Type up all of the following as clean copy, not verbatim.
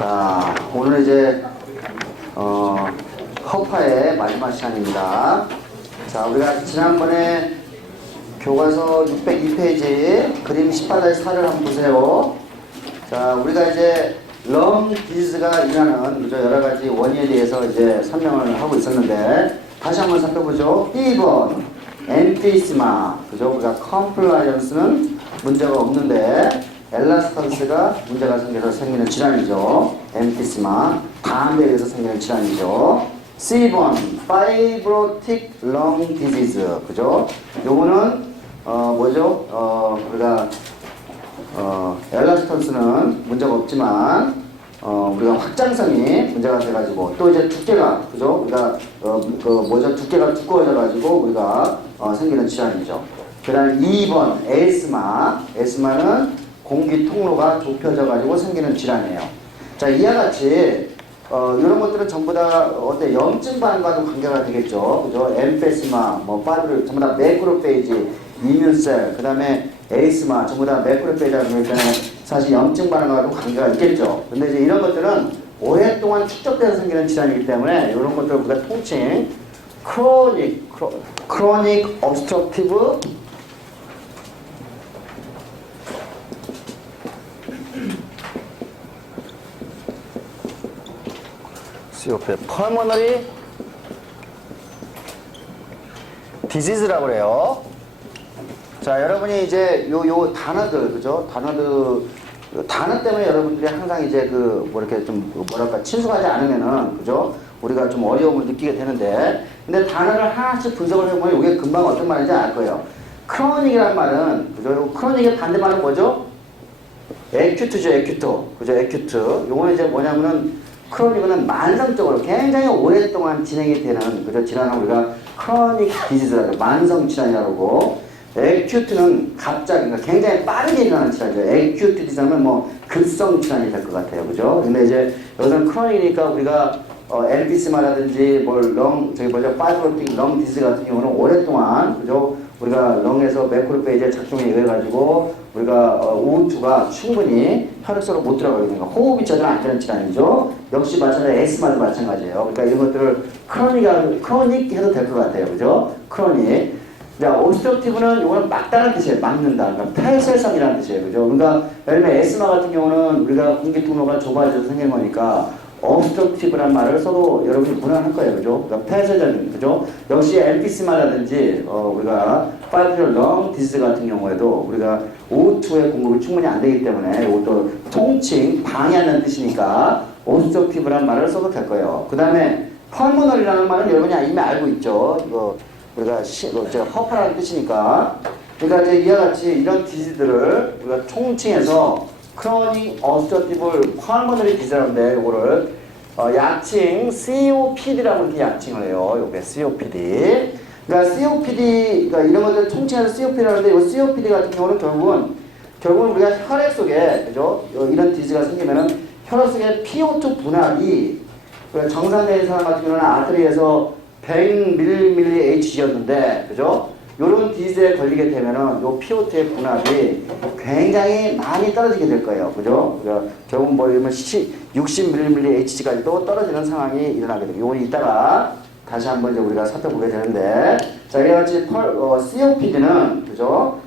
자, 오늘 이제 허파의 마지막 시간입니다. 자, 우리가 지난번에 교과서 602페이지 그림 18-4를 한번 보세요. 자, 우리가 이제 럼 디즈가 일어나는 여러 가지 원인에 대해서 이제 설명을 하고 있었는데, 다시 한번 살펴보죠. 1번 엠피시마, 그죠? 우리가 컴플라이언스는 문제가 없는데 엘라스턴스가 문제가 생겨서 생기는 질환이죠. 엠피시마, 담배에 의해서 생기는 질환이죠. C번 파이브로틱 렁 디지즈, 그죠? 요거는 뭐죠? 우리가 엘라스턴스는 문제가 없지만 우리가 확장성이 문제가 돼가지고, 또 이제 두께가, 그죠? 우리가 두께가 두꺼워져가지고 우리가 생기는 질환이죠. 그 다음에 2번 에스마는 공기 통로가 좁혀져가지고 생기는 질환이에요. 자, 이와 같이 이런 것들은 전부 다 염증 반응과도 관계가 되겠죠. 그죠? 엠페시마, 파이브를 전부 다 매크로페이지, 이뮨셀, 그 다음에 에이스마 전부 다 매크로페이지라고 하기 때문에 사실 염증 반응과도 관계가 있겠죠. 근데 이제 이런 것들은 오랫동안 축적돼서 생기는 질환이기 때문에 이런 것들을 우리가 통칭 크로닉 obstructive pulmonary disease라고 그래요. 자, 여러분이 이제 요 단어들, 그죠? 단어 때문에 여러분들이 항상 이제 이렇게 좀 뭐랄까 친숙하지 않으면은, 그죠? 우리가 좀 어려움을 느끼게 되는데, 근데 단어를 하나씩 분석을 해보면 이게 금방 어떤 말인지 알 거예요. 크로닉이라는 말은, 그죠? 크로닉의 반대말은 뭐죠? 에큐트죠, 그죠? 에큐트. 요거는 이제 뭐냐면은, 크로닉은 만성적으로 굉장히 오랫동안 진행이 되는, 그죠? 질환을 우리가 크로닉 디지즈라고, 만성 질환이라고. 에큐트는 갑자기, 그러니까 굉장히 빠르게 일어나는 질환이죠. 에큐트 디지즈는 급성 질환이 될 것 같아요. 그죠? 근데 이제 여기서는 크로닉이니까 우리가 엠피스마라든지 파이브로틱 렁 디지즈 같은 경우는 오랫동안, 그죠? 우리가 렁에서 매크로페이지의 작동에 의해 가지고 우리가 O2가 충분히 혈액 속으로 못 들어가게 되는 거, 호흡이 제대로 안 되는 질환이죠. 역시 마찬가지로 에스마도 마찬가지예요. 그러니까 이런 것들을 크로닉 해도 될 것 같아요. 그죠? 크로닉. 자, obstructive는 이거는 막다는 뜻이에요. 막는다. 그러니까 폐쇄성이라는 뜻이에요. 그죠? 그러니까 예를 들면 에스마 같은 경우는 우리가 공기 통로가 좁아져서 생기는 거니까 obstructive란 말을 써도 여러분이 무난할 거예요. 그죠? 그러니까 폐쇄적인, 그죠? 역시 엠피스마라든지 우리가 파이브로틱 렁 디지즈 같은 경우에도 우리가 O2의 공급이 충분히 안 되기 때문에 이것도 통칭, 방해하는 뜻이니까 obstructive란 말을 써도 될 거예요. 그 다음에 pulmonary라는 말은 여러분이 이미 알고 있죠. 이거 우리가 허파라는 뜻이니까. 그러니까 이제 이와 같이 이런 디지즈들을 우리가 총칭해서 크로닉 obstructive pulmonary disease라는데, 요거를 약칭 COPD라고 이렇게 약칭을 해요. 요게 COPD. 그러니까 COPD, 그러니까 이런 것들 총칭해서 COPD라는데, 이 COPD 같은 경우는 결국은 우리가 혈액 속에, 그죠? 이런 디지즈가 생기면은 혈액 속에 PO2 분압이, 정상적인 사람 같은 경우는 아트리에서 100ml/hg였는데, 그죠? 요런 디지즈에 걸리게 되면은 요 PO2의 분압이 굉장히 많이 떨어지게 될 거예요. 그죠? 그러니까 결국 이러면 60ml/hg까지도 떨어지는 상황이 일어나게 돼요. 요건 이따가 다시 한번 이제 우리가 살펴보게 되는데, 자, 이같이 COPD는, 그죠?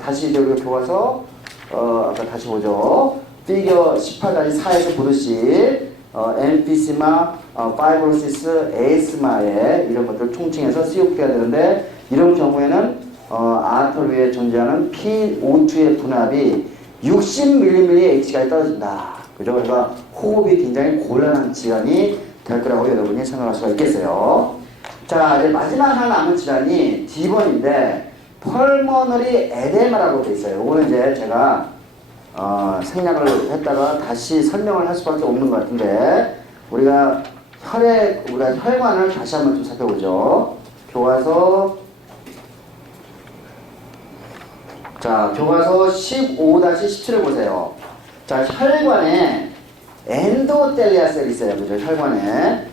다시 이제 우리가 교과서, 아까 다시 보죠. 피겨 18-4에서 보듯이, 엠피시마, 파이브로시스, 에스마에 이런 것들을 총칭해서 COPD가 되는데, 이런 경우에는 아토 위에 존재하는 PO2의 분압이 60ml/h까지 떨어진다. 그죠? 그러니까 호흡이 굉장히 곤란한 질환이 될 거라고 여러분이 생각할 수가 있겠어요. 자, 이제 마지막 하나 남은 질환이 D번인데 펄머너리 에데마라고 돼 있어요. 이거는 이제 제가 생략을 했다가 다시 설명을 할 수밖에 없는 것 같은데, 우리가 혈관을 다시 한번 좀 살펴보죠. 교과서 15-17을 보세요. 자, 혈관에 엔도텔리아 셀이 있어요. 그죠? 혈관에.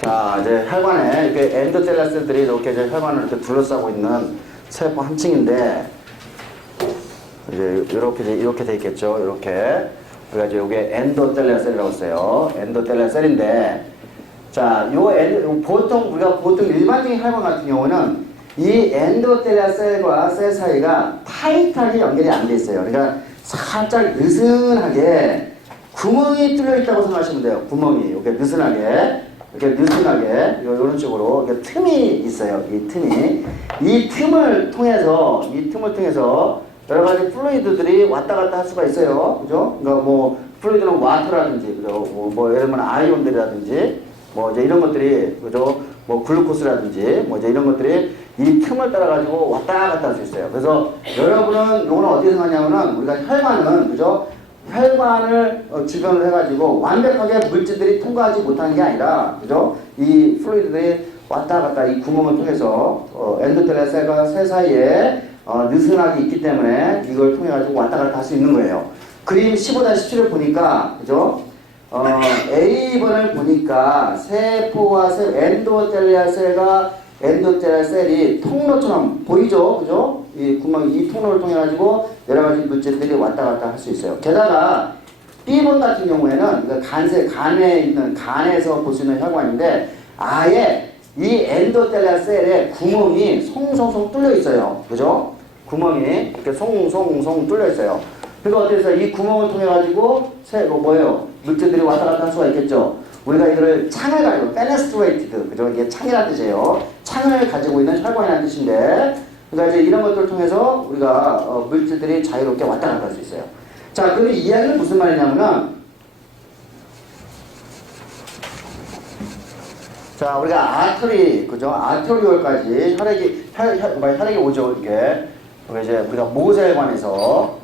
자, 이제 혈관에 이렇게 엔도텔리아 셀들이 이렇게 이제 혈관을 이렇게 둘러싸고 있는 세포 한 층인데, 이제 이렇게 돼 있겠죠. 이렇게. 그래가지고 이게 엔도텔리아 셀이라고 써요. 엔도텔리아 셀인데, 자, 보통 일반적인 혈관 같은 경우는 이 엔도텔리아 셀과 셀 사이가 타이트하게 연결이 안 돼 있어요. 그러니까 살짝 느슨하게 구멍이 뚫려 있다고 생각하시면 돼요. 구멍이 이렇게 느슨하게 이런 식으로 이렇게 틈이 있어요. 이 틈을 통해서 여러 가지 플루이드들이 왔다 갔다 할 수가 있어요. 그죠? 그러니까 뭐 플루이드는 와터라든지, 그죠? 뭐 예를 들면 아이온들이라든지, 뭐 이제 이런 것들이, 그죠? 뭐 글루코스라든지, 뭐 이제 이런 것들이 이 틈을 따라 가지고 왔다 갔다 할 수 있어요. 그래서 여러분은 요거는 어떻게 생각하냐면은 우리가 혈관은, 그죠? 혈관을 주변으로 해가지고 완벽하게 물질들이 통과하지 못하는 게 아니라, 그죠? 이 플루이드들이 왔다 갔다 이 구멍을 통해서 엔도텔리아 셀과 셀 사이에 느슨하게 있기 때문에 이걸 통해 가지고 왔다 갔다 할 수 있는 거예요. 그림 15-17을 보니까, 그죠? A번을 보니까 세포와 엔도텔리아 셀이 통로처럼 보이죠? 그죠? 이 구멍, 이 통로를 통해 가지고 여러 가지 물질들이 왔다 갔다 할 수 있어요. 게다가 B번 같은 경우에는 간에서 볼 수 있는 혈관인데 아예 이 엔도텔리아 셀에 구멍이 송송송 뚫려 있어요. 그죠? 구멍이 이렇게 송송송 뚫려 있어요. 그러니까 어떻게 해서 이 구멍을 통해 가지고 물질들이 왔다 갔다 할 수가 있겠죠. 우리가 이거를 창을 가지고 fenestrated, 그죠? 이게 창이라는 뜻이에요. 창을 가지고 있는 혈관이라는 뜻인데, 그러니까 이제 이런 것들을 통해서 우리가 물질들이 자유롭게 왔다 갔다 할 수 있어요. 자, 그럼 이 이야기는 무슨 말이냐면은, 자, 우리가 아터리, 그죠? 아터리올까지 혈액이 오죠, 이게. 이제 우리가 모세혈관에서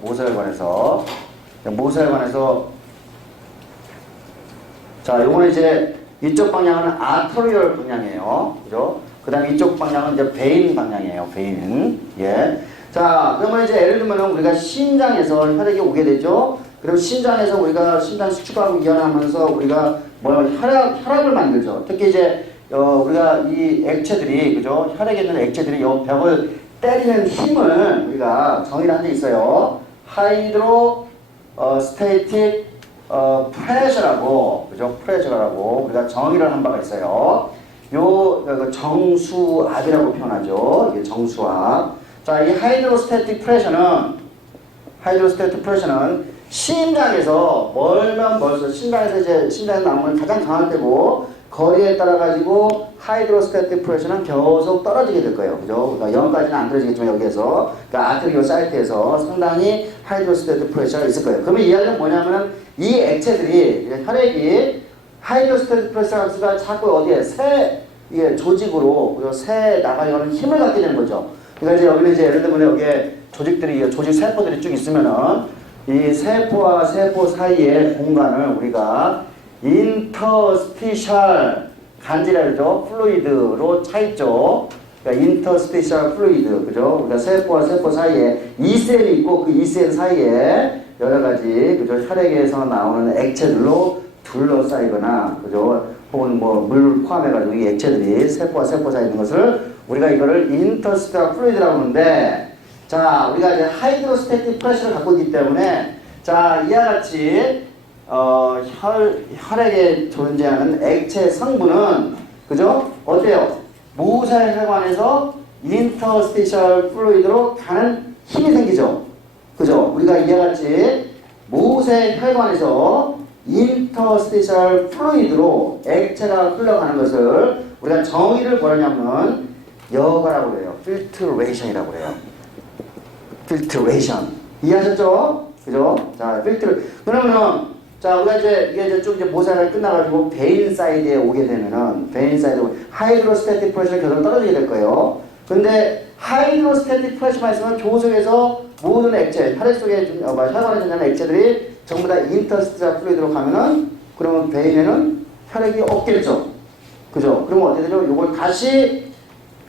자, 요거는 이제 이쪽 방향은 아터리얼 방향이에요. 그죠? 그 다음에 이쪽 방향은 이제 베인 방향이에요. 베인. 예. 자, 그러면 이제 예를 들면 우리가 심장에서 혈액이 오게 되죠. 그리고 심장에서 우리가 심장 수축하고 이완하면서 우리가 혈압을 만들죠. 특히 이제 우리가 이 액체들이, 그죠? 혈액에 있는 액체들이 이 벽을 때리는 힘을 우리가 정의를 한 게 있어요. 하이드로스테이틱 프레셔라고, 그죠? 프레셔라고 우리가 정의를 한 바가 있어요. 정수압이라고 표현하죠. 이게 정수압. 자, 이 하이드로스테틱 프레셔는 심장에서 멀면 멀수록 심장에서 나오면 가장 강할 때고 거리에 따라 가지고 하이드로스테틱 프레셔는 계속 떨어지게 될 거예요. 그죠? 그러니까 0까지는 안 떨어지겠지만 여기에서 그러니까 아트리오 사이트에서 상당히 하이드로스테틱 프레셔가 있을 거예요. 그러면 이 이야기는 뭐냐면은 이 액체들이 혈액이 하이드로스테틱 프레셔가 자꾸 어디에 이게 조직으로 새 나가려는 힘을 갖게 되는 거죠. 그러니까 이제 여기는 이제 예를 들면 여기에 조직 세포들이 쭉 있으면은 이 세포와 세포 사이의 공간을 우리가 인터스티셜 간질이죠. 플루이드로 차 있죠. 그러니까 인터스티셜 플루이드, 그죠? 그러니까 세포와 세포 사이에 이셀이 있고 그 이셀 사이에 여러 가지, 그죠? 혈액에서 나오는 액체들로 둘러싸이거나, 그죠? 혹은 뭐 물 포함해가지고 이 액체들이 세포와 세포 사이에 있는 것을 우리가 이거를 인터스티셜 플루이드라고 하는데, 자, 우리가 이제 하이드로스테틱 프레셔를 갖고 있기 때문에, 자, 이와 같이 혈액에 존재하는 액체 성분은, 그죠? 어때요? 모세혈관에서 인터스티셜 플루이드로 가는 힘이 생기죠. 그죠? 우리가 이와 같이 모세혈관에서 인터스티셜 플루이드로 액체가 흘러가는 것을 우리가 정의를 뭐냐면 여과라고 그래요. 필트레이션이라고 그래요. 필트레이션. 이해하셨죠? 그죠? 자, 그러면은, 자, 우리가 이게 이제 좀 모세혈관이 끝나가지고 베인 사이드에 오게 되면은, 하이드로스테틱 프레셔가 계속 떨어지게 될 거예요. 근데 하이드로스테틱 프레셔만 있으면 조속에서 모든 액체, 혈액 속에, 혈관에 존재하는 액체들이 전부 다 인터스티셜 플루이드로 가면은, 그러면 베인에는 혈액이 없겠죠. 그죠? 그러면 어떻게 되죠? 요걸 다시,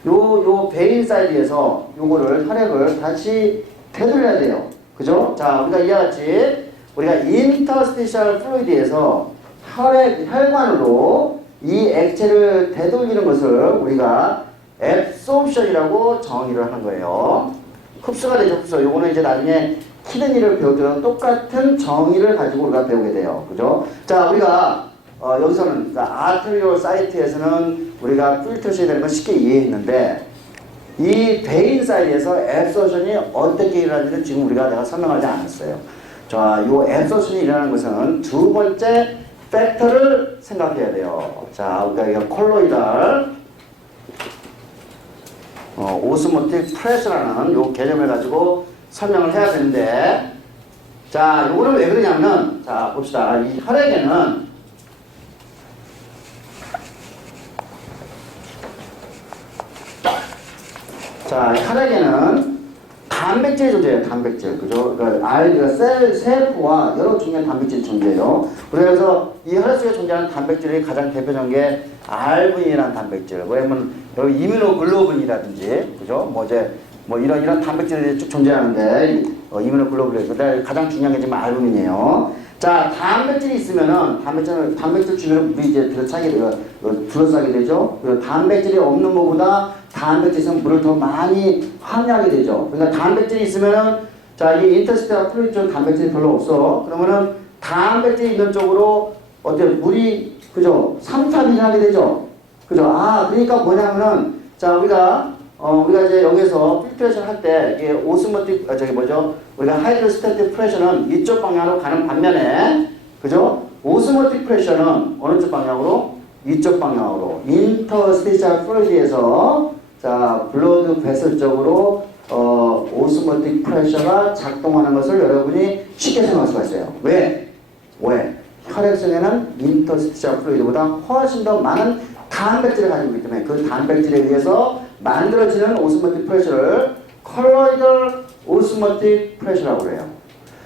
요 베인 사이드에서 혈액을 다시 되돌려야 돼요. 그죠? 자, 우리가 이와 같이 우리가 인터스티셜 플루이드에서 혈관으로 이 액체를 되돌리는 것을 우리가 absorption이라고 정의를 하는 거예요. 흡수가 되죠, 흡수. 요거는 이제 나중에 키드니를 배울 때는 똑같은 정의를 가지고 우리가 배우게 돼요. 그죠? 자, 우리가 여기서는 아트리올 사이트에서는 우리가 필터셔야 되는 건 쉽게 이해했는데 이 베인 사이드에서 앱소션이 어떻게 일어나는지는 지금 내가 설명하지 않았어요. 자, 요 앱소션이 일어나는 것은 두 번째 팩터를 생각해야 돼요. 자, 우리가 이거 콜로이달 오스모틱 프레셔라는 요 개념을 가지고 설명을 해야 되는데, 자, 요거는 왜 그러냐면, 자, 봅시다. 이 혈액에는 자, 혈액에는 단백질이 존재해요. 단백질. 그죠? 그러니까 세포와 여러 종류의 단백질이 존재해요. 그래서 이 혈액 속에 존재하는 단백질이 가장 대표적인 게 알부인이라는 단백질. 왜냐면 여기 이뮤노글로빈이라든지, 그죠? 이런 단백질이 쭉 존재하는데, 이뮤노글로빈. 근데 가장 중요한 게 지금 알부민이에요. 자, 단백질이 있으면은, 단백질 주변에 물이 이제 둘러싸게 되죠? 단백질이 없는 것보다 단백질은 물을 더 많이 함유하게 되죠. 그러니까 단백질이 있으면은, 자, 이 인터스텔라 플루이드 쪽 단백질이 별로 없어. 그러면은 단백질이 있는 쪽으로 물이, 그죠? 삼투압이 일어나게 되죠. 그죠? 그러니까 뭐냐면은, 자, 우리가 이제 여기서 필트레이션 할 때, 이게 오스모틱, 우리가 하이드로스태틱 프레셔는 이쪽 방향으로 가는 반면에, 그죠? 오스모틱 프레셔는 어느 쪽 방향으로? 이쪽 방향으로. 인터스티셜 플루이드에서, 자, 블러드 베슬 쪽으로, 오스모틱 프레셔가 작동하는 것을 여러분이 쉽게 생각할 수가 있어요. 왜? 혈액 속에는 인터스티셜 플루이드보다 훨씬 더 많은 단백질을 가지고 있기 때문에 그 단백질에 의해서 만들어지는 오스모틱 프레셔를 컬로이덜 오스모틱 프레셔라고 해요.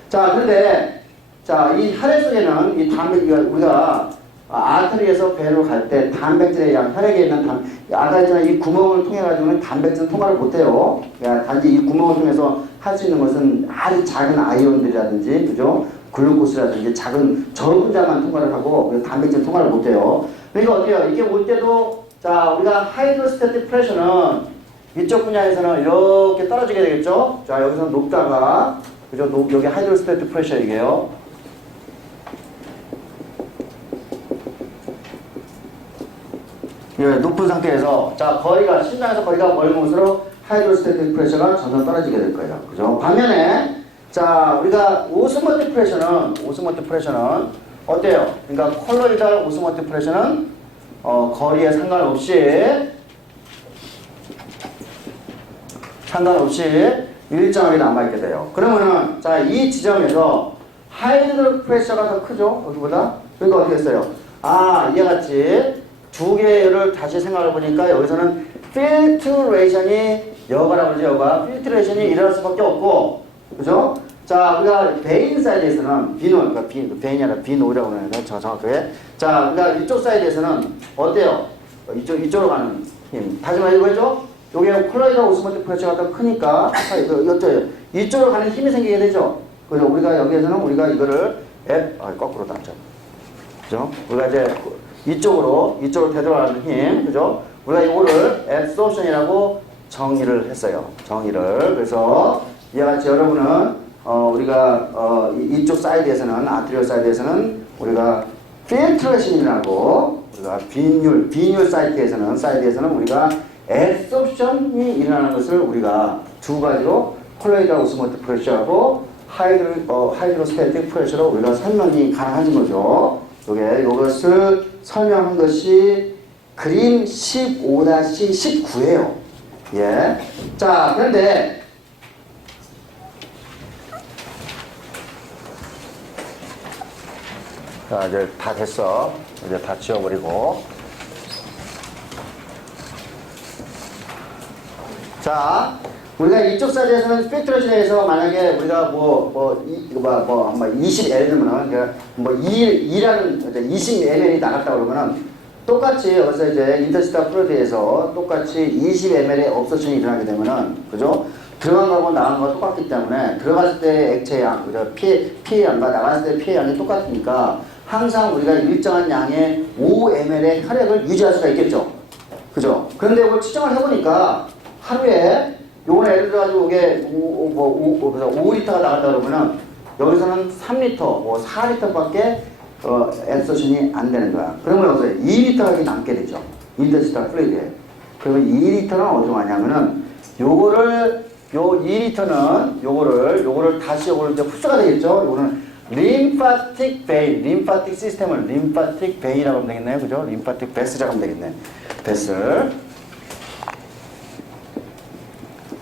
자, 그런데 자, 이 혈액 속에는 이 우리가 아트리에서 배로 갈 때 단백질에 의한 혈액에 있는 아까 했잖아, 이 구멍을 통해 가지고는 단백질은 통과를 못해요. 단지 이 구멍을 통해서 할 수 있는 것은 아주 작은 아이온들이라든지, 그죠? 글루코스라든지 작은 저분자만 통과를 하고 단백질 통과를 못해요. 그러니까 어때요? 이게 올 때도, 자, 우리가 하이드로스태틱 프레셔는 이쪽 분야에서는 이렇게 떨어지게 되겠죠? 자, 여기서 높다가, 그죠? 여기 하이드로스태틱 프레셔 이게요. 예, 높은 상태에서, 자, 심장에서 거리가 멀은 곳으로 하이드로스태틱 프레셔가 점점 떨어지게 될 거예요. 그죠? 반면에, 자, 우리가 오스모틱 프레셔는 어때요? 그러니까 콜로이달 오스모틱 프레셔는 거리에 상관없이 일정하게 남아있게 돼요. 그러면은, 자, 이 지점에서 하이드로 프레셔가 더 크죠? 여기보다? 그러니까 어떻게 했어요? 이와 같이 두 개를 다시 생각해 보니까 여기서는 필트레이션이 필트레이션이 일어날 수밖에 없고, 그죠? 자, 우리가 베인 사이드에서는 베인이 아니라 비노라고 하는데 정확하게. 자, 우리가 이쪽 사이드에서는 어때요? 이쪽으로 가는 힘. 다시 말해 보죠? 요게 콜로이달 오스모틱 프레셔가 더 크니까 이쪽으로 가는 힘이 생기게 되죠. 그죠? 우리가 여기에서는 우리가 이거를 거꾸로 닿죠. 그죠? 우리가 이제 이쪽으로 되돌아가는 힘, 그죠? 우리가 이거를 absorption이라고 정의를 했어요. 그래서 이와 같이 여러분은 우리가 이쪽 사이드에서는 아트리올 사이드에서는 우리가 필트레이션이라고 우리가 빈율 사이드에서는 우리가 absorption이 일어나는 것을 우리가 두 가지로 콜로이달 오스모틱 프레셔하고 하이드로스태틱 프레셔로 우리가 설명이 가능한 거죠. 이것을 설명한 것이 그림 15-19예요. 예. 자, 그런데 자, 이제 다 됐어. 이제 다 지워버리고. 자, 우리가 이쪽 사이드에서는 필트레이션에서 만약에 우리가 20L 되면은, 20ml이 나갔다 그러면은, 똑같이 여기서 이제 인터스텔라 플루이드에서 똑같이 20ml의 업소션이 일어나게 되면은, 그죠? 들어간 거하고 나간 거가 똑같기 때문에, 들어갔을 때 액체의 양, 그죠? 피해 양과 나갔을 때 피해 양이 똑같으니까, 항상 우리가 일정한 양의 5ml의 혈액을 유지할 수가 있겠죠. 그죠? 그런데 이걸 측정을 해보니까 하루에 요거는 예를 들어가지고 이게 5리터가 나간다 그러면은 여기서는 3리터, 뭐 4리터밖에 앱소션이 안 되는 거야. 그러면 여기서 2리터가 남게 되죠. 인터스탈 플루이드에. 그러면 2리터는 어디로 가냐면은 요거를 요 2리터는 요거를 다시 요거를 이제 흡수가 되겠죠. 요거는 림파틱 베인, 림파틱 시스템을 림파틱 베인이라고 하면 되겠네요. 그죠? 림파틱 베슬이라고 하면 되겠네. 베슬.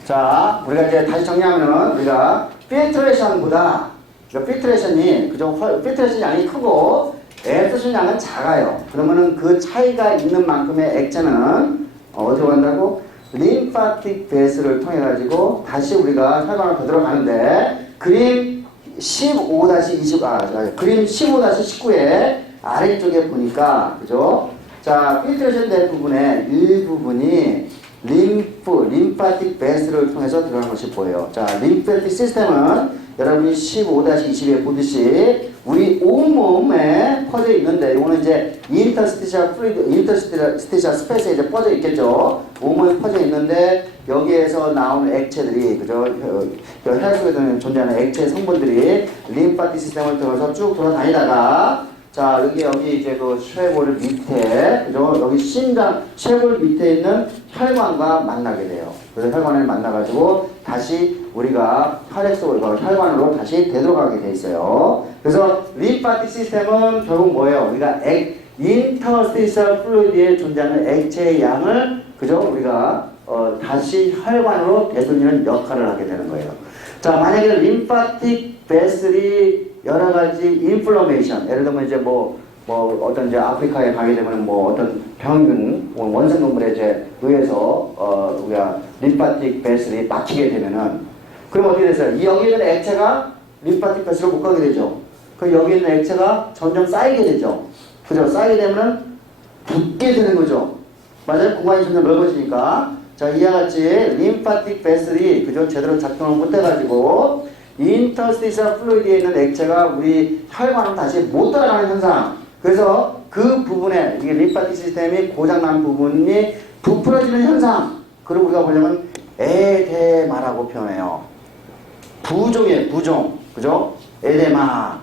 자, 우리가 이제 다시 정리하면은 우리가 필트레이션보다 필트레이션이 그죠? 필트레이션 양이 크고 앱소션 양은 작아요. 그러면은 그 차이가 있는 만큼의 액체는 어디로 간다고? 림파틱 베슬을 통해 가지고 다시 우리가 혈관을 더 들어가는데 그림 15-20 그림 15-19의 아래쪽에 보니까 그죠? 자, 필트레이션 된 부분의 일부분이 림파틱 베슬을 통해서 들어가는 것이 보여요. 자, 림파틱 시스템은 여러분이 15-20에 보듯이 우리 온몸에 퍼져 있는데 이거는 이제 인터스티셜 플루이드, 인터스티셜 스페이스에 이제 퍼져 있겠죠. 온몸에 퍼져 있는데 여기에서 나오는 액체들이 그죠? 혈액 속에 존재하는 액체 성분들이 림파틱 시스템을 들어서 쭉 돌아다니다가 자, 여기 이제 그 쇄골 밑에, 그죠? 여기 심장, 쇄골 밑에 있는 혈관과 만나게 돼요. 그래서 혈관을 만나가지고 다시 우리가 혈관으로 다시 되돌아가게 돼 있어요. 그래서 림파틱 시스템은 결국 뭐예요? 우리가 인터스티셜 플루이드에 존재하는 액체의 양을, 그죠? 우리가 다시 혈관으로 되돌리는 역할을 하게 되는 거예요. 자, 만약에 림파틱 베슬이 여러 가지 인플러메이션, 예를 들면 이제 뭐 어떤 이제 아프리카에 가게 되면 뭐 어떤 병균, 원생동물에 이제 의해서 우리가 림파틱 베슬이 막히게 되면은 그럼 어떻게 되세요? 여기 있는 액체가 림파틱 베슬을 못 가게 되죠. 그럼 여기 있는 액체가 점점 쌓이게 되죠. 그죠? 쌓이게 되면은 붓게 되는 거죠. 맞아요? 공간이 점점 넓어지니까. 자, 이와 같이 림파틱 베슬이 그죠? 제대로 작동을 못 해가지고 인터스티셜 플루이드에 있는 액체가 우리 혈관으로 다시 못 따라가는 현상. 그래서 그 부분에 이게 림파틱 시스템이 고장난 부분이 부풀어지는 현상. 그리고 우리가 보려면 에데마라고 표현해요. 부종이에요, 부종. 그죠? 에데마라고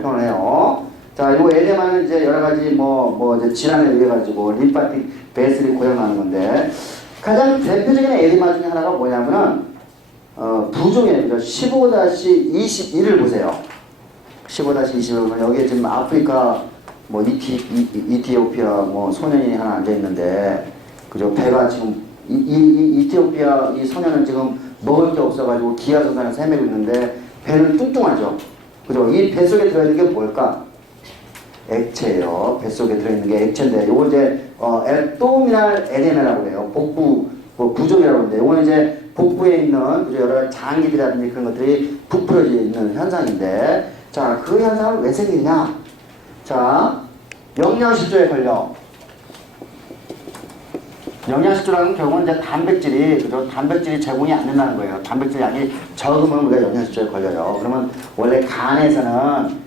표현해요. 자, 이 에데마는 이제 여러 가지 이제 질환에 의해 가지고 림파틱 베슬이 고장나는 건데 가장 대표적인 에데마 중에 하나가 뭐냐면은 부종이에요. 15-21을 보세요. 15-21은 여기에 지금 아프리카 뭐 이티오피아 뭐 소년이 하나 앉아 있는데 그죠? 배가 지금 이티오피아 이 소년은 지금 먹을 게 없어가지고 기아소산에서 헤매고 있는데 배는 뚱뚱하죠. 그죠? 이 배 속에 들어있는 게 뭘까? 액체예요. 배 속에 들어있는 게 액체인데 요거 이제 앱도미널 에데마라고 그래요. 복부 부종이라고 하는데 요거는 이제 복부에 있는 그죠? 여러 가지 장기들이라든지 그런 것들이 부풀어져 있는 현상인데 자, 그 현상은 왜 생기냐? 자, 영양실조에 걸려. 영양실조라는 결국은 이제 단백질이 그죠? 단백질이 제공이 안 된다는 거예요. 단백질 양이 적으면 우리가 영양실조에 걸려요. 그러면 원래 간에서는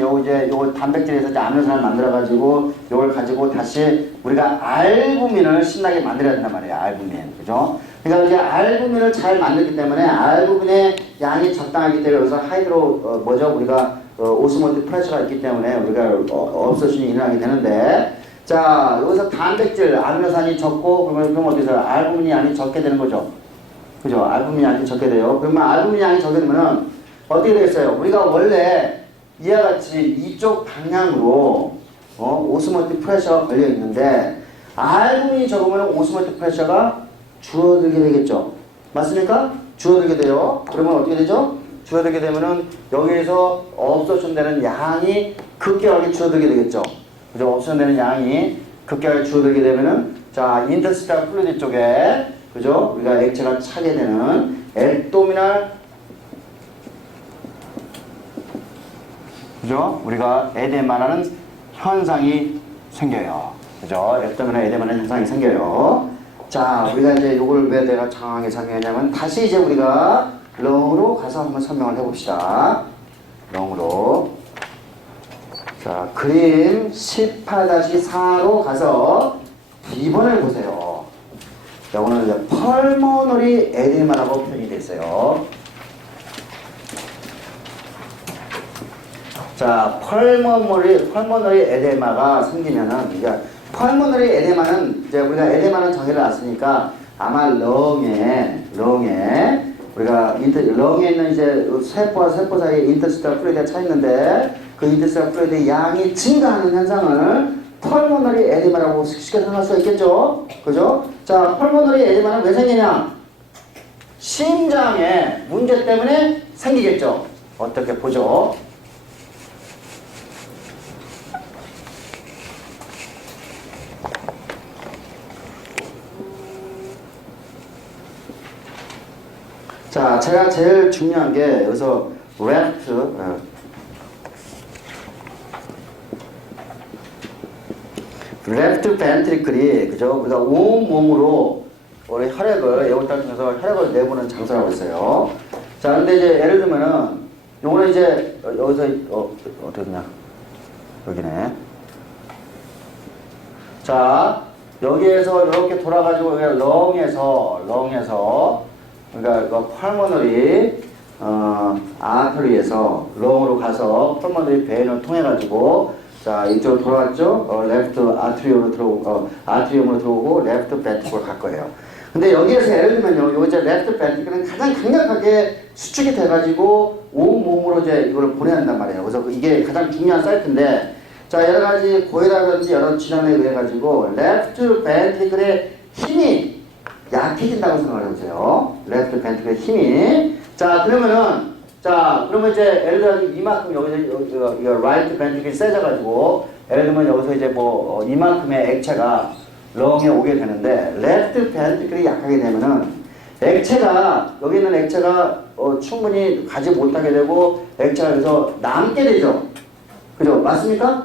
요 단백질에서 이제 아미노산을 만들어가지고 요걸 가지고 다시 우리가 알부민을 신나게 만들어야 된단 말이에요. 알부민. 그죠? 그러니까 이제 알부민을 잘 만들기 때문에 알부민의 양이 적당하기 때문에 여기서 우리가 오스모틱 프레셔가 있기 때문에 우리가 업소신이 일어나게 되는데 자, 여기서 단백질, 아미노산이 적고 그러면 어떻게 돼요? 알부민 양이 적게 되는 거죠. 그죠? 알부민 양이 적게 돼요. 그러면 알부민 양이 적게 되면은 어떻게 되겠어요? 우리가 원래 이와 같이 이쪽 방향으로 오스모틱 프레셔가 걸려 있는데 알부민이 적으면 오스모틱 프레셔가 줄어들게 되겠죠. 맞습니까? 줄어들게 돼요. 그러면 어떻게 되죠? 줄어들게 되면은 여기에서 업소션되는 양이 급격하게 줄어들게 되겠죠. 그죠? 업소션되는 양이 급격하게 줄어들게 되면은 자, 인터스티셜 플루이드 쪽에 그죠? 우리가 액체가 차게 되는 앱도미널 그죠? 우리가 에데마라는 현상이 생겨요. 그죠? 앱도미널 에데마라는 현상이 생겨요. 자, 우리가 이제 요걸 왜 내가 장황하게 설명했냐면 다시 이제 우리가 렁으로 가서 한번 설명을 해봅시다. 렁으로. 자, 그림 18-4로 가서 2번을 보세요. 자, 오늘 이제 펄모너리 에데마라고 표현이 됐어요. 자, 펄모너리 에데마가 생기면은, 그러니까 펄모너리 에데마는 이제 우리가 에데마는 정의를 놨으니까 아마 렁에 우리가 렁에 있는 이제 세포와 세포 사이에 인터스텔라 플루이드가 차 있는데 그 인터스텔라 플루이드의 양이 증가하는 현상을 펄모너리 에데마라고 쉽게 생각할 수 있겠죠? 그죠? 자, 펄모너리 에데마는 왜 생기냐? 심장에 문제 때문에 생기겠죠? 어떻게 보죠? 자, 제가 제일 중요한 게 여기서 레프트 벤트리클이 그죠? 우리가 온 몸으로 우리 혈액을 애국을 통해서 혈액을 내보는 장소라고 있어요. 자, 근데 이제 예를 들면은 요거는 이제 여기서 어떻게 되냐? 여기네. 자, 여기에서 이렇게 돌아가지고 렁에서 그러니까 펄모너리 아터리에서 렁으로 가서 펄모너리 베인을 통해 가지고 자, 이쪽으로 돌아왔죠? 레프트 아트리움으로 들어오고 레프트 벤트클로 갈 거예요. 근데 여기에서 예를 들면요, 요 이제 레프트 벤트클은 가장 강력하게 수축이 돼가지고 온 몸으로 이제 이걸 보내야 한단 말이에요. 그래서 이게 가장 중요한 사이트인데, 자, 여러 가지 고혈압이라든지 여러 질환에 의해 가지고 레프트 벤트클의 힘이 약해진다고 생각을 해보세요. 레프트 벤트클의 힘이. 자, 그러면 이제 예를 들어 이만큼 여기서 라이트 벤트클이 세져가지고 예를 들면 여기서 이제 뭐 이만큼의 액체가 렁에 오게 되는데 레프트 벤트클이 약하게 되면은 액체가 여기 있는 액체가 충분히 가지 못하게 되고 액체가 여기서 남게 되죠. 그죠? 맞습니까?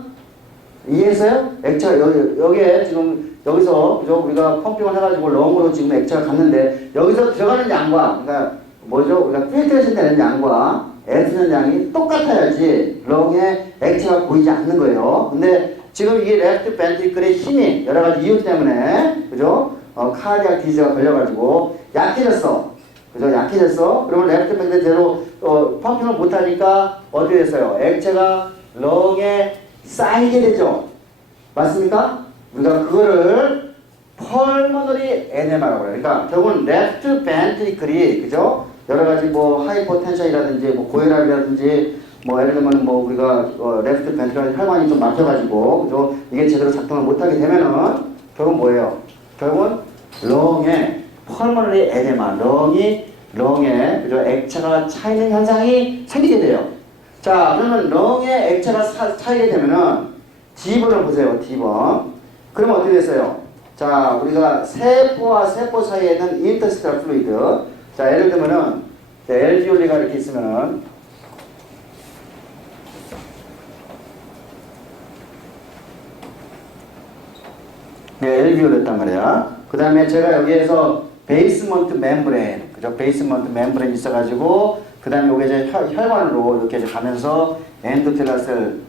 이해했어요? 액체가 여기에 지금 여기서 그죠? 우리가 펌핑을 해가지고 렁으로 지금 액체가 갔는데 여기서 들어가는 양과 그러니까 뭐죠? 우리가 필트레이션 되는 양과 애쓰는 양이 똑같아야지 렁에 액체가 보이지 않는 거예요. 근데 지금 이 레프트 벤트리클의 힘이 여러 가지 이유 때문에 그죠? 카디악 디지가 걸려가지고 약해졌어. 그죠? 약해졌어. 그러면 레프트 벤트리클로 펌핑을 못하니까 어떻게 됐어요? 액체가 렁에 쌓이게 되죠. 맞습니까? 우리가 그거를 펄모너리 에데마라고 그래요. 그러니까 결국은 레프트 벤트리클이 그죠? 여러 가지 뭐 하이퍼텐션이라든지 뭐 고혈압이라든지 뭐 예를 들면 뭐 우리가 레프트 벤트리클 혈관이 좀 막혀가지고 그죠? 이게 제대로 작동을 못하게 되면은 결국은 뭐예요? 결국은 렁에 펄모너리 에데마, 렁에 그죠? 액체가 차이는 현상이 생기게 돼요. 자, 그러면 렁에 액체가 차이게 되면은 D번을 보세요. D번. 그러면 어떻게 됐어요? 자, 우리가 세포와 세포 사이에 있는 인터스텔라 플루이드. 자, 예를 들면은 엘비올리가 이렇게 있으면은 엘비올리였단 말이야. 그 다음에 제가 여기에서 베이스먼트 멤브레인, 그죠? 베이스먼트 멤브레인 있어가지고 그 다음에 여기 이제 혈관으로 이렇게 이제 가면서 엔도텔라셀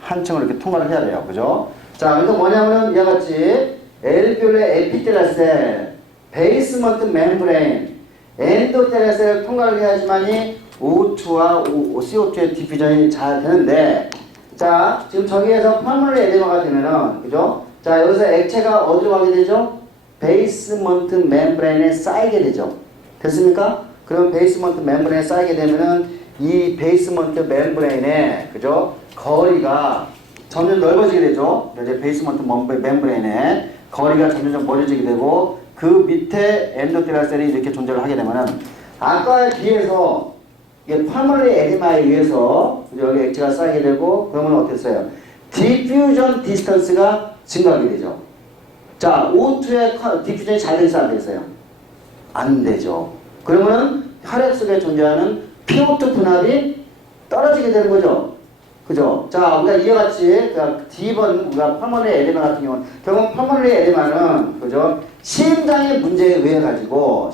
한 층을 이렇게 통과를 해야 돼요. 그죠? 자, 그래서 뭐냐면은 이와 같이 엘비올레 에피텔라셀, 베이스먼트 멤브레인, 엔도텔라셀을 통과를 해야지만이 O2와 CO2의 디퓨전이 잘 되는데, 자, 지금 저기에서 펄모너리 에데마가 되면은, 그죠? 자, 여기서 액체가 어디로 가게 되죠? 베이스먼트 멤브레인에 쌓이게 되죠. 됐습니까? 그럼 베이스먼트 멤브레인에 쌓이게 되면은 이 베이스먼트 멤브레인에, 그죠? 거리가 점점 넓어지게 되죠. 이제 베이스먼트 멤브레인에 거리가 점점 멀어지게 되고 그 밑에 엔도텔라 셀이 이렇게 존재를 하게 되면은 아까에 비해서 이게 펄모너리 에데마에 의해서 여기 액체가 쌓이게 되고 그러면 어땠어요? 디퓨전 디스턴스가 증가하게 되죠. 자, O2의 디퓨전이 잘 되겠어요? 안 되겠어요? 안 되죠. 그러면 혈액 속에 존재하는 PO2 분압이 떨어지게 되는 거죠. 그죠? 자, 우리가 이와 같이 D번 우리가 펄모너리 에데마 같은 경우는 결국 펄모너리 에데마는 그죠? 심장의 문제에 의해 가지고